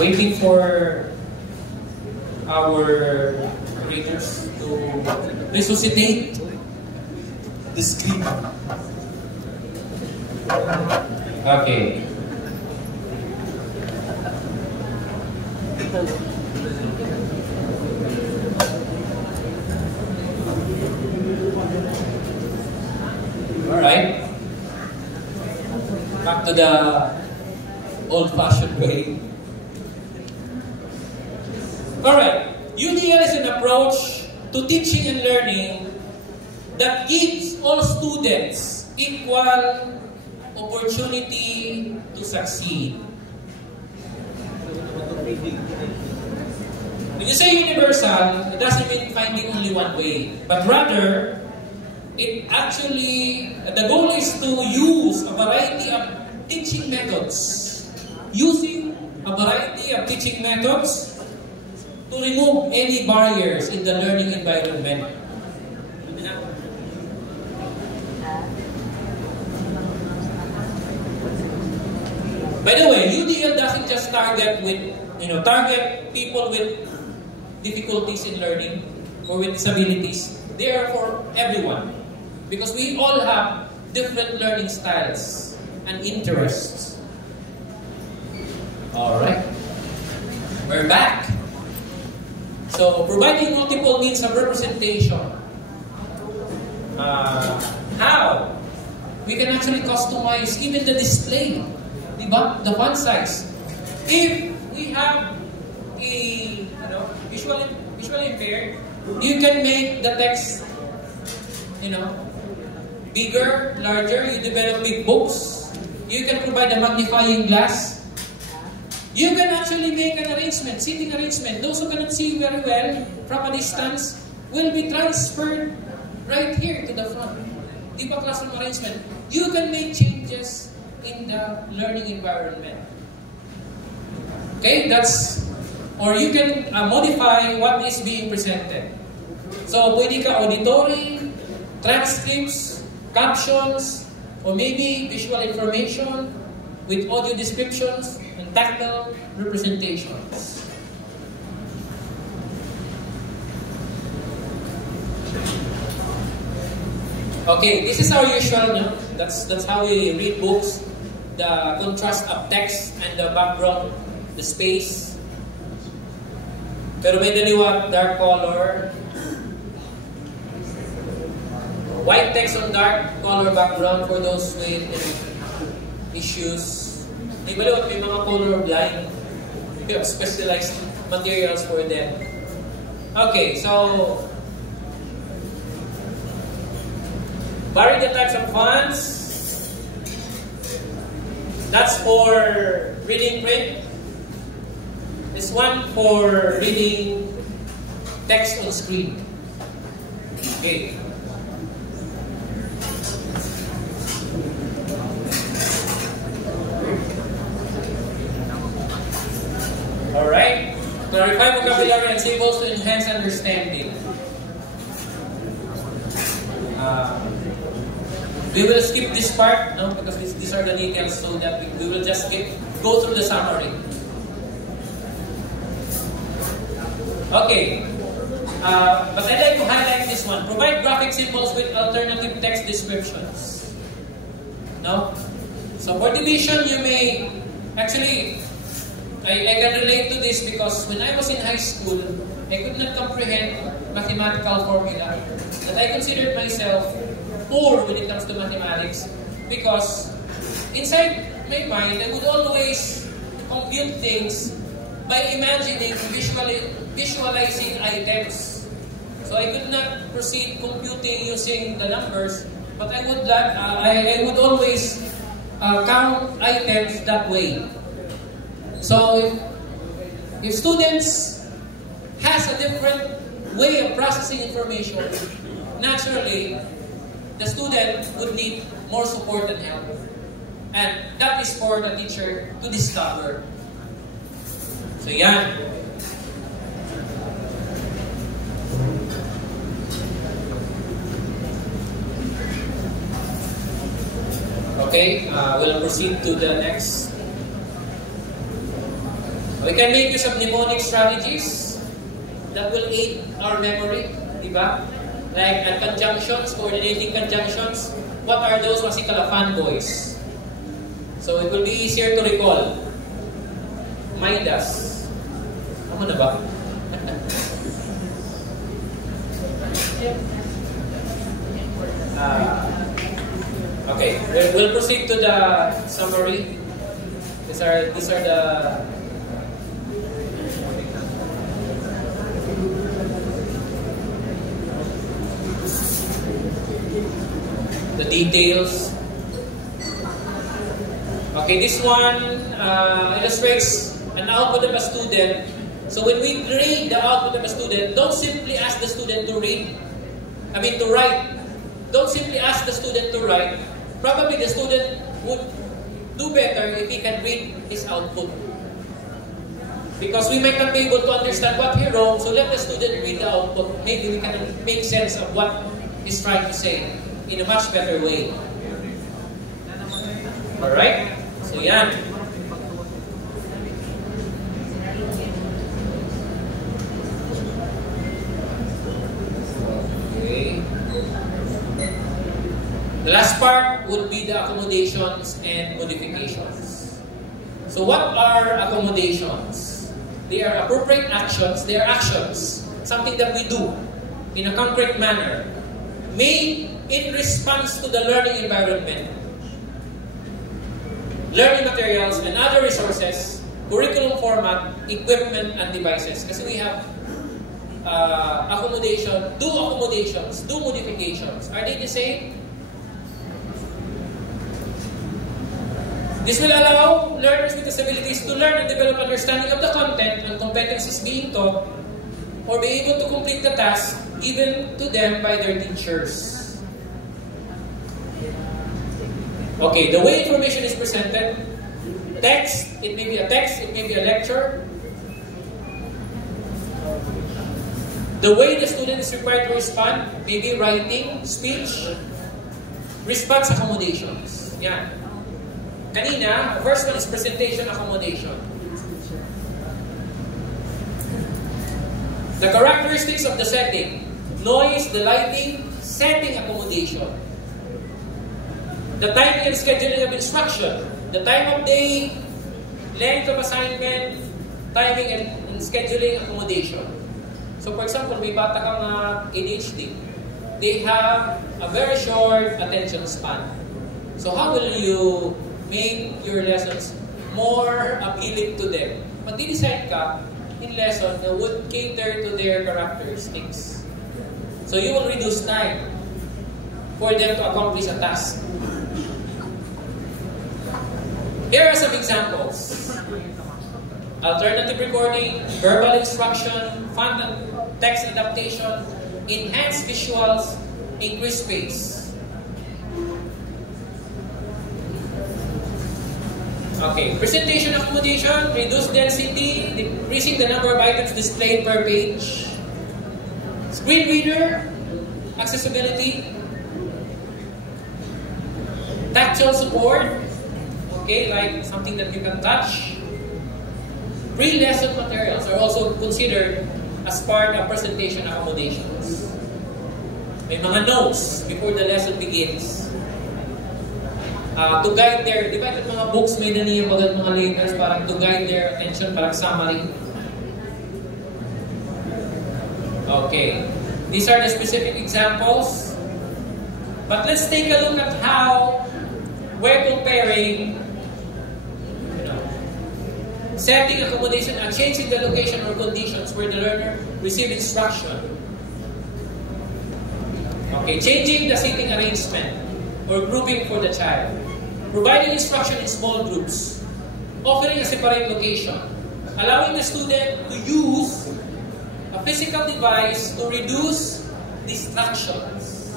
Waiting for our readers to resuscitate the screen. Okay. Alright. Back to the old-fashioned way. Alright. UDL is an approach to teaching and learning that gives all students equal opportunity to succeed. When you say universal, it doesn't mean finding only one way, but rather, it actually, the goal is to use a variety of teaching methods. Using a variety of teaching methods to remove any barriers in the learning environment. By the way, UDL doesn't just target people with difficulties in learning or with disabilities. They are for everyone. Because we all have different learning styles and interests. Alright. We're back. So, providing multiple means of representation. How? We can actually customize even the display. Diba? The font size. If we have a visually impaired, you can make the text bigger, larger. You develop big books. You can provide a magnifying glass. You can actually make an arrangement, seating arrangement. Those who cannot see very well from a distance will be transferred right here to the front. Diba classroom arrangement? You can make changes in the learning environment. Okay, or you can modify what is being presented. So, pwede ka auditory, transcripts, captions, or maybe visual information with audio descriptions and tactile representations. Okay, this is our usual, that's how we read books. The contrast of text and the background, the space. Pero may daliwa, dark color. White text on dark color background for those with issues. Di ba may mga color blind. We have specialized materials for them. Okay, so vary the types of fonts. That's for reading print. This one for reading text on screen. Okay. Alright? Clarify vocabulary and symbols to enhance understanding. We will skip this part, no, because these are the details, so that we will just go through the summary. Okay. But I'd like to highlight this one. Provide graphic symbols with alternative text descriptions. No? So for division, you may... Actually, I can relate to this because when I was in high school, I could not comprehend mathematical formula. That I considered myself poor when it comes to mathematics because inside my mind, I would always compute things by imagining, visualizing items. So I could not proceed computing using the numbers, but I would always count items that way. So if students has a different way of processing information, naturally, the student would need more support and help. And that is for the teacher to discover. So yan. Okay, we'll proceed to the next. We can make use of mnemonic strategies that will aid our memory, diba? Like at conjunctions, coordinating conjunctions. What are those? Masikala fanboys. So it will be easier to recall. Midas. Ano na ba? Okay, we'll proceed to the summary. These are the details. Okay, this one illustrates an output of a student. So when we grade the output of a student, don't simply ask the student to write. Don't simply ask the student to write. Probably the student would do better if he can read his output. Because we might not be able to understand what he wrote, so let the student read the output. Maybe we can make sense of what he's trying to say in a much better way. Alright? So yan. Okay. The last part would be the accommodations and modifications. So what are accommodations? They are appropriate actions. They are actions. Something that we do in a concrete manner, made in response to the learning environment, learning materials and other resources, curriculum format, equipment, and devices. Kasi we have accommodations, do modifications. Are they the same? This will allow learners with disabilities to learn and develop understanding of the content and competencies being taught, or be able to complete the task given to them by their teachers. Okay, the way information is presented, text, it may be a text, it may be a lecture. The way the student is required to respond, maybe writing, speech, response accommodations. Yeah. Kanina, the first one is presentation accommodation. The characteristics of the setting, noise, the lighting, setting accommodation. The timing and scheduling of instruction, the time of day, length of assignment, timing and scheduling accommodation. So for example, may bata kang ADHD. They have a very short attention span. So how will you make your lessons more appealing to them? Mag-decide ka in lesson that would cater to their characteristics. So you will reduce time for them to accomplish a task. Here are some examples. Alternative recording, verbal instruction, font and text adaptation, enhanced visuals, increased space. Okay, presentation accommodation, reduced density, decreasing the number of items displayed per page. Screen reader, accessibility. Tactile support, okay, like something that you can touch. Pre-lesson materials are also considered as part of presentation accommodations. May mga notes before the lesson begins. To guide their, di ba mga books may naniyang mga letters parang to guide their attention, parang summary. Okay. These are the specific examples. But let's take a look at how we're comparing setting accommodation and changing the location or conditions where the learner receives instruction. Okay, changing the seating arrangement or grouping for the child. Providing instruction in small groups. Offering a separate location. Allowing the student to use a physical device to reduce distractions.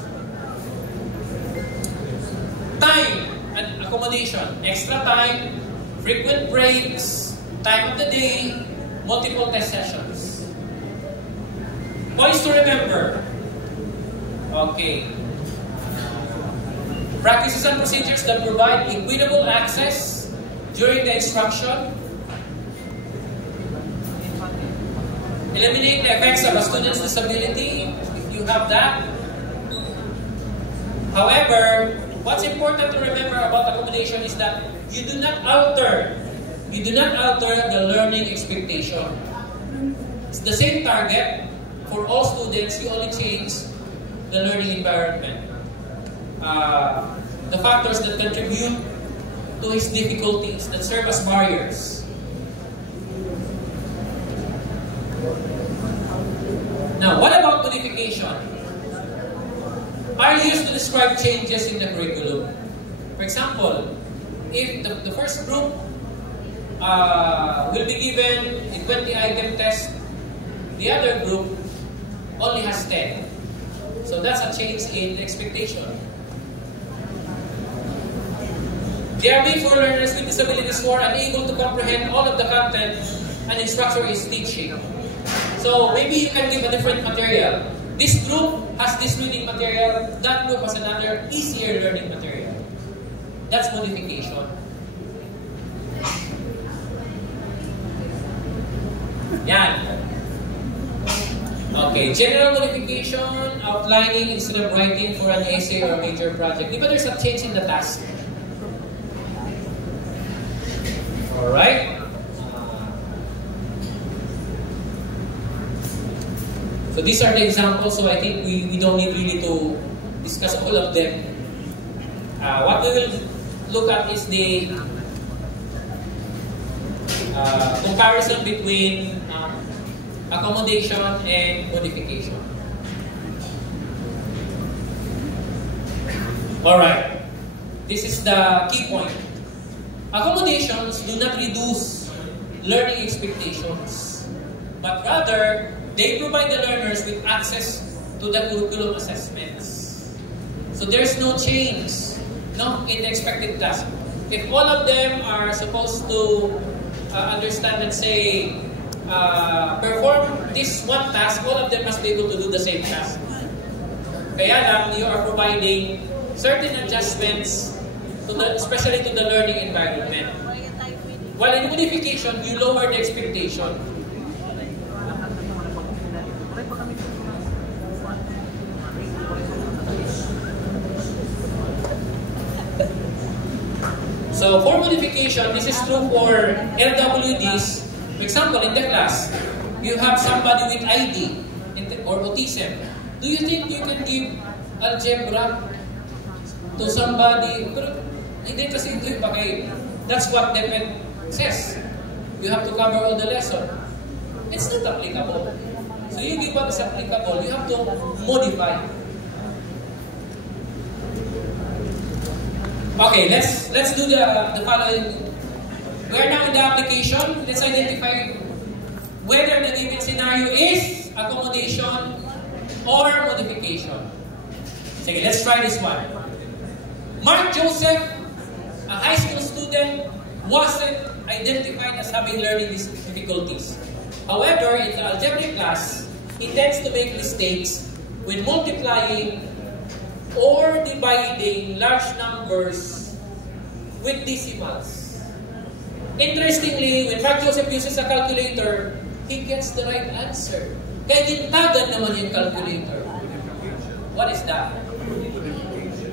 Time and accommodation. Extra time, frequent breaks, time of the day, multiple test sessions. Points to remember. Okay. Practices and procedures that provide equitable access during the instruction. Eliminate the effects of a student's disability, if you have that. However, what's important to remember about accommodation is that you do not alter the learning expectation. It's the same target for all students, you only change the learning environment. The factors that contribute to his difficulties, that serve as barriers. Now, what about modification? Are used to describe changes in the curriculum. For example, if the first group will be given a 20-item test, the other group only has 10. So that's a change in expectation. They are made for learners with disabilities who are unable to comprehend all of the content an instructor is teaching. So maybe you can give a different material. This group has this reading material, that group has another easier learning material. That's modification. Yan. Okay, general modification, outlining instead of writing for an essay or major project. Di ba there's a change in the task? Alright? So these are the examples, so I think we don't need really to discuss all of them. What we will look at is the comparison between accommodation and modification. Alright, this is the key point. Accommodations do not reduce learning expectations, but rather, they provide the learners with access to the curriculum assessments. So there's no change in the expected task. If all of them are supposed to understand and say, perform this one task, all of them must be able to do the same task. Kaya lang, you are providing certain adjustments, especially to the learning environment. While in modification, you lower the expectation. So for modification, this is true for LWDs. For example, in the class, you have somebody with ID or autism. Do you think you can give algebra to somebody? Pero hindi kasi ito yung bagay. That's what DepEd says. You have to cover all the lesson. It's not applicable. So you give what is applicable, you have to modify. Okay, let's do the following. We are now in the application. Let's identify whether the given scenario is accommodation or modification. Sige, let's try this one. Mark Joseph, a high school student, wasn't identified as having learning difficulties. However, in the algebraic class, he tends to make mistakes when multiplying or dividing large numbers with decimals. Interestingly, when Mark Joseph uses a calculator, he gets the right answer. Kaya gintagan naman yung calculator. What is that?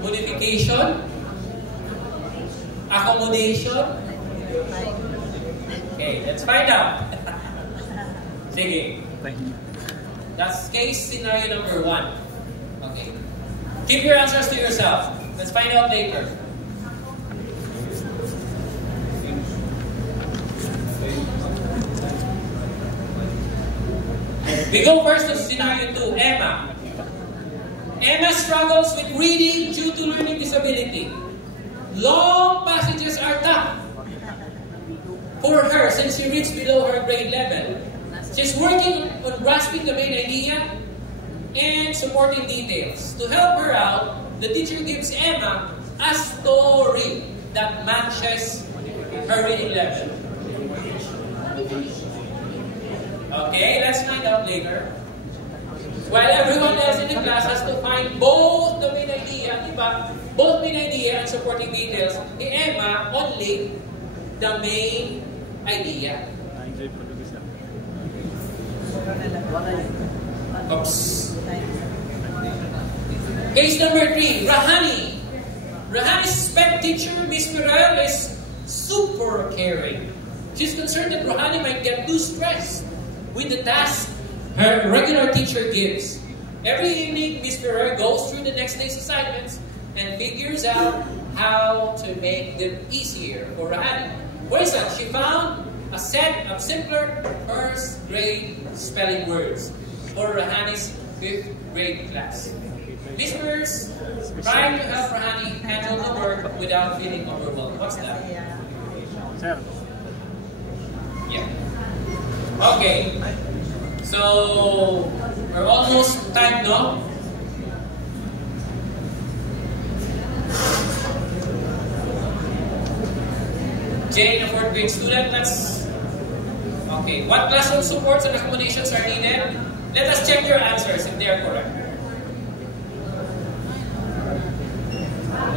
Modification? Accommodation? Okay, let's find out. Sige. That's case scenario number 1. Okay. Keep your answers to yourself. Let's find out later. We go first to scenario 2, Emma. Emma struggles with reading due to learning disability. Long passages are tough for her since she reads below her grade level. She's working on grasping the main idea and supporting details. To help her out, the teacher gives Emma a story that matches her reading level. Okay, let's find out later. While everyone else in the class has to find both the main idea, diba? Both main idea and supporting details. Emma only the main idea. Oops. Case number 3, Rahani. Rahani's spec teacher, Miss Pirel, is super caring. She's concerned that Rahani might get too stressed with the task her regular teacher gives. Every evening, Miss Pirel goes through the next day's assignments and figures out how to make them easier for Rahani. For instance, she found a set of simpler first grade spelling words for Rahani's 5th grade class. Miss Pirel's trying to help Rahani handle the work without feeling overwhelmed. What's that? Yeah. Okay. So, we're almost time, no? Jane, a 4th grade student, let's... Okay, what classroom supports and accommodations are needed? Let us check your answers if they are correct.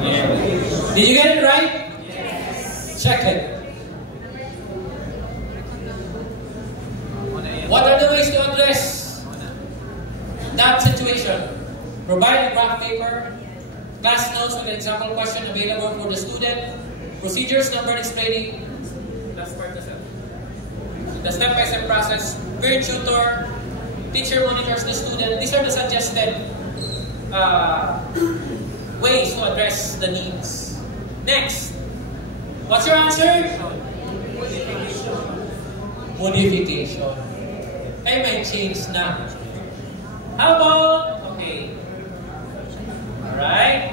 Yeah. Did you get it right? Yes. Check it. What are the ways to address that situation? Provide a graph paper, class notes with an example question available for the student, procedures numbered explaining the step-by-step process, peer tutor, teacher monitors the student. These are the suggested ways to address the needs. Next, what's your answer? Modification. Ay, may change na. How about, okay. Alright.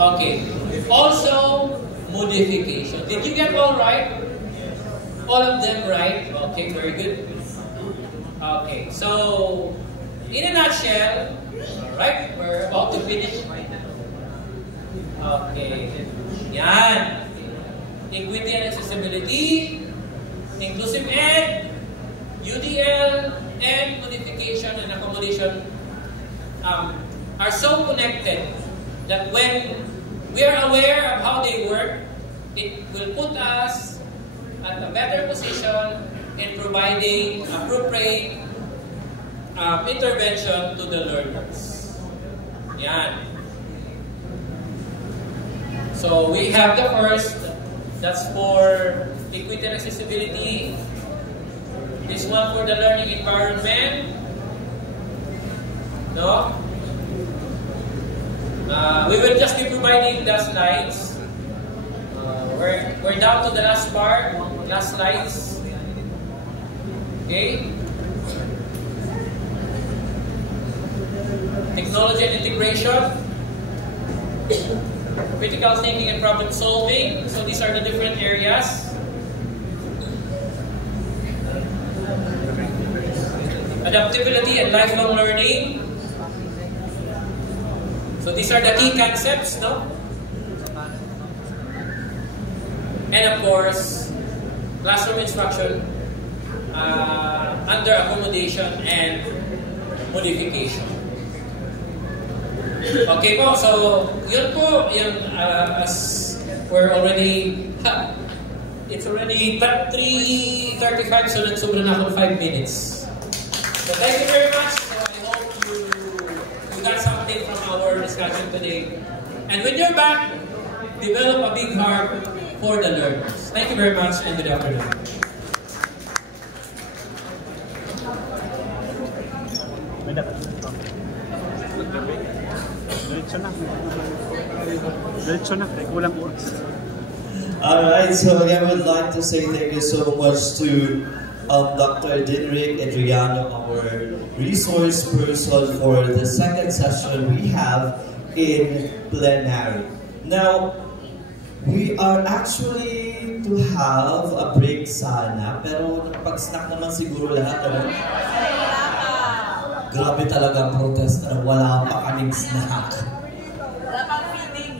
Okay. Also, modification. Did you get all right? All of them right? Okay, very good. Okay, so, in a nutshell, alright, we're about to finish. Okay. Yan. Equity and accessibility, inclusive ed, UDL, and modification and accommodation are so connected that when we are aware of how they work, it will put us at a better position in providing appropriate intervention to the learners. Yan. So we have the first, that's for equity and accessibility. This one for the learning environment. No? We will just be providing the slides. We're down to the last part, last slides. Okay? Technology and integration. Critical thinking and problem solving. So these are the different areas. Adaptability and lifelong learning. So these are the key concepts, no? And of course, classroom instruction under accommodation and modification. Okay po, so yun po, as we're already, it's already 3:35, so nagsubra na ako 5 minutes. So thank you very much. So I hope you got something from our discussion today. And when you're back, develop a big heart for the learners. Thank you very much and good afternoon. Alright, so again, I would like to say thank you so much to Dr. Dinrick Adriano, our resource person for the second session we have in plenary. Now, we are actually to have a break sana, pero pag-snack naman siguro lahat. Grabe talaga ang protest na wala pa kaming snack. Wala pang feeding.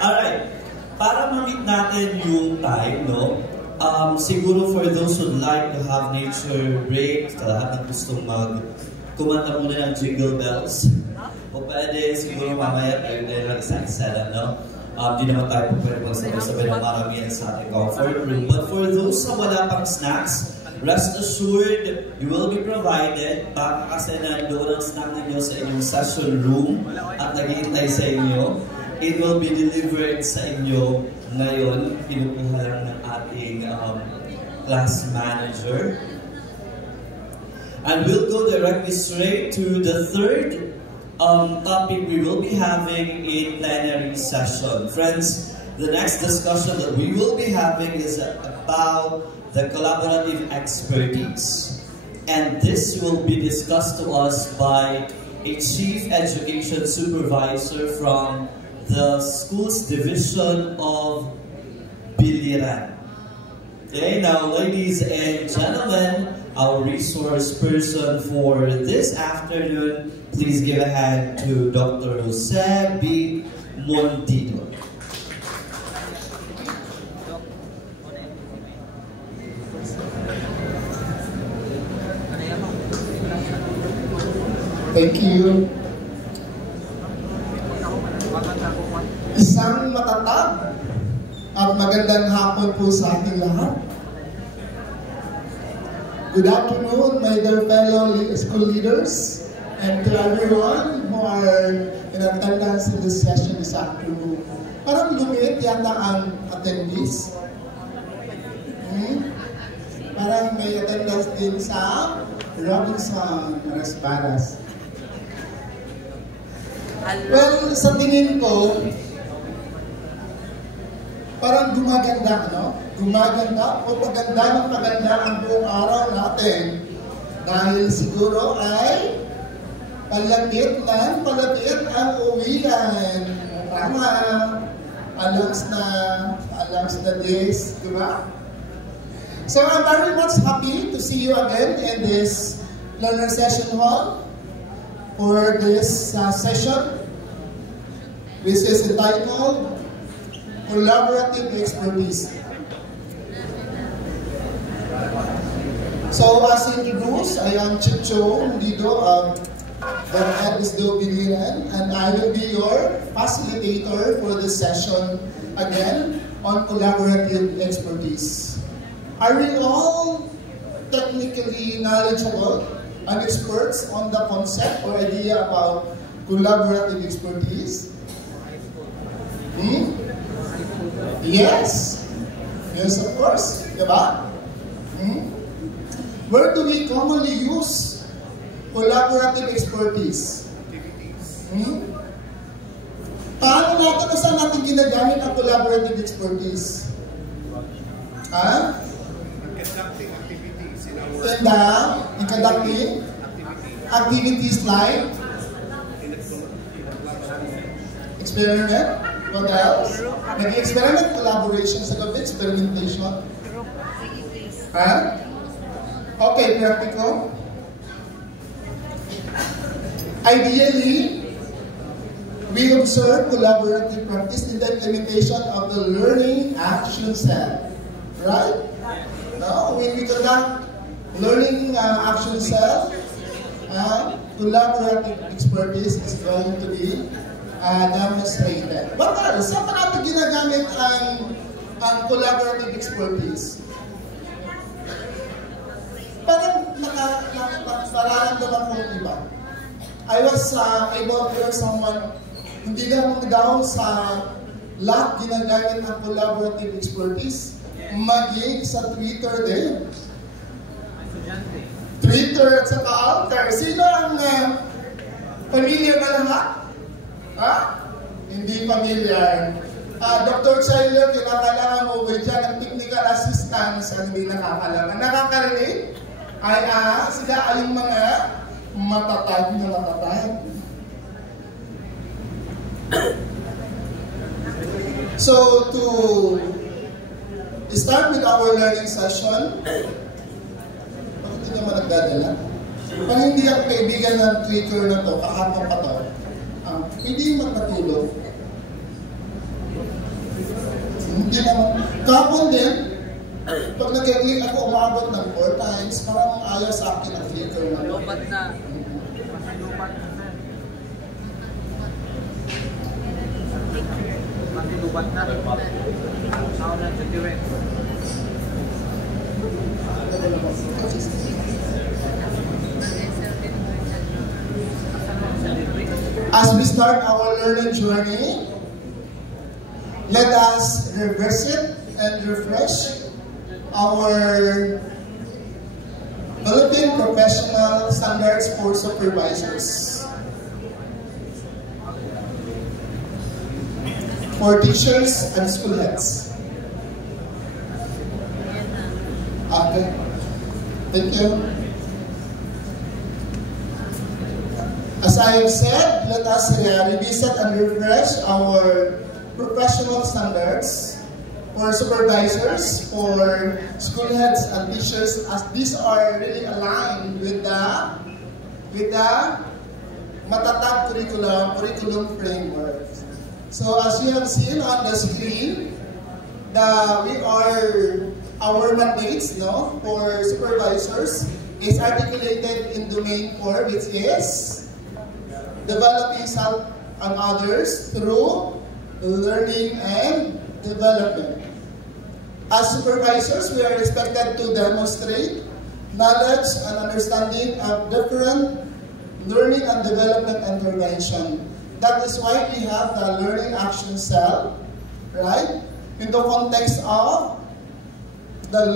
Alright, para ma-meet natin yung time, no? Siguro for those who'd like to have nature break, lahat ng gustong kumanta muna ng Jingle Bells. O pwede siguro mamaya tayo din lang isa-isa lang, no? Di naman tayo pwede magsabay-sabay ng maramihan sa ating comfort room. But for those na wala pang snacks, rest assured, you will be provided. Baka kasi nandoon ang snack ninyo sa inyong session room at nag-iintay sa inyo. It will be delivered sa inyo ngayon. Pinukuha lang ng ating class manager. And we'll go directly straight to the third topic we will be having in plenary session. Friends, the next discussion that we will be having is about the collaborative expertise. And this will be discussed to us by a Chief Education Supervisor from the Schools Division of Biliran. Okay, now ladies and gentlemen, our resource person for this afternoon, please give a hand to Dr. Jose B. Montino. Thank you. Isang matatag at magandang hapon po sa ating lahat. Good afternoon, my dear fellow school leaders, and to everyone who are in attendance in this session this afternoon. Parang lumiit yata ang attendees. Parang may attendance din sa Robinson Rasbaras. Well, sa tingin ko, parang gumaganda, no? Gumaganda o paganda ng paganda ang buong araw natin. Dahil siguro ay palapit ang uwian. Tama, alams na days, di ba? So I'm very much happy to see you again in this learner session hall for this session, which is entitled Collaborative Expertise. So as introduced, I am Chicho Mundido of the EDSDO Biliran, and I will be your facilitator for this session again on collaborative expertise. Are we all technically knowledgeable and experts on the concept or idea about collaborative expertise? Yes? Yes, of course. Diba? Where do we commonly use collaborative expertise? Paano natin, saan natin ginagamit ang collaborative expertise? In conducting activities like experiment, What else? Nag-experiment, collaboration sa gabi, experimentation. Okay, practical. Ideally, we observe collaborative practice in the implementation of the learning action cell. Right? Now, when we conduct learning action cell, collaborative expertise is going to be demonstrated. What else? Saan pa natin ginagamit ang collaborative expertise? Parang nararamdaman ko yung iba. I was able to hear someone, hindi lang daw sa lahat ginagamit ang collaborative expertise, maging sa Twitter din. Twitter at saka Alter. Sino ang familiar na lahat? Hindi familiar. Dr. Chayler, kinakailangan mo ba dyan ang technical assistance ang hindi nakakalaman. Nakakarinig? Sila ay yung mga matatag na matatag. So, to start with our learning session, bakit hindi naman nagdadala? Pag hindi ako kaibigan ng clicker na to, kahapon pa to, hindi magpatulog. Hindi naman. Kahapon din, pag nag-click ako, umabot ng 4 times, parang ayaw sa akin ang clicker na to. Lupat na. Lupat na. Ako na sa direct. As we start our learning journey, let us revisit and refresh our Philippine Professional Standards for Supervisors, for teachers and school heads. Okay, thank you. As I have said, let us revisit and refresh our professional standards for supervisors, for school heads and teachers, as these are really aligned with the Matatag curriculum framework. So as you have seen on the screen, our mandates for supervisors is articulated in domain 4, which is developing self and others through learning and development. As supervisors, we are expected to demonstrate knowledge and understanding of different learning and development intervention. That is why we have the learning action cell, right? In the context of the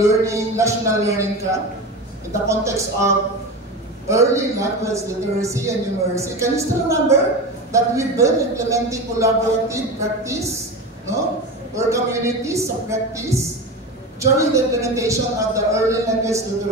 national learning camp, in the context of early language literacy and numeracy. Can you still remember that we've been implementing collaborative practice, or communities of practice during the implementation of the early language literacy?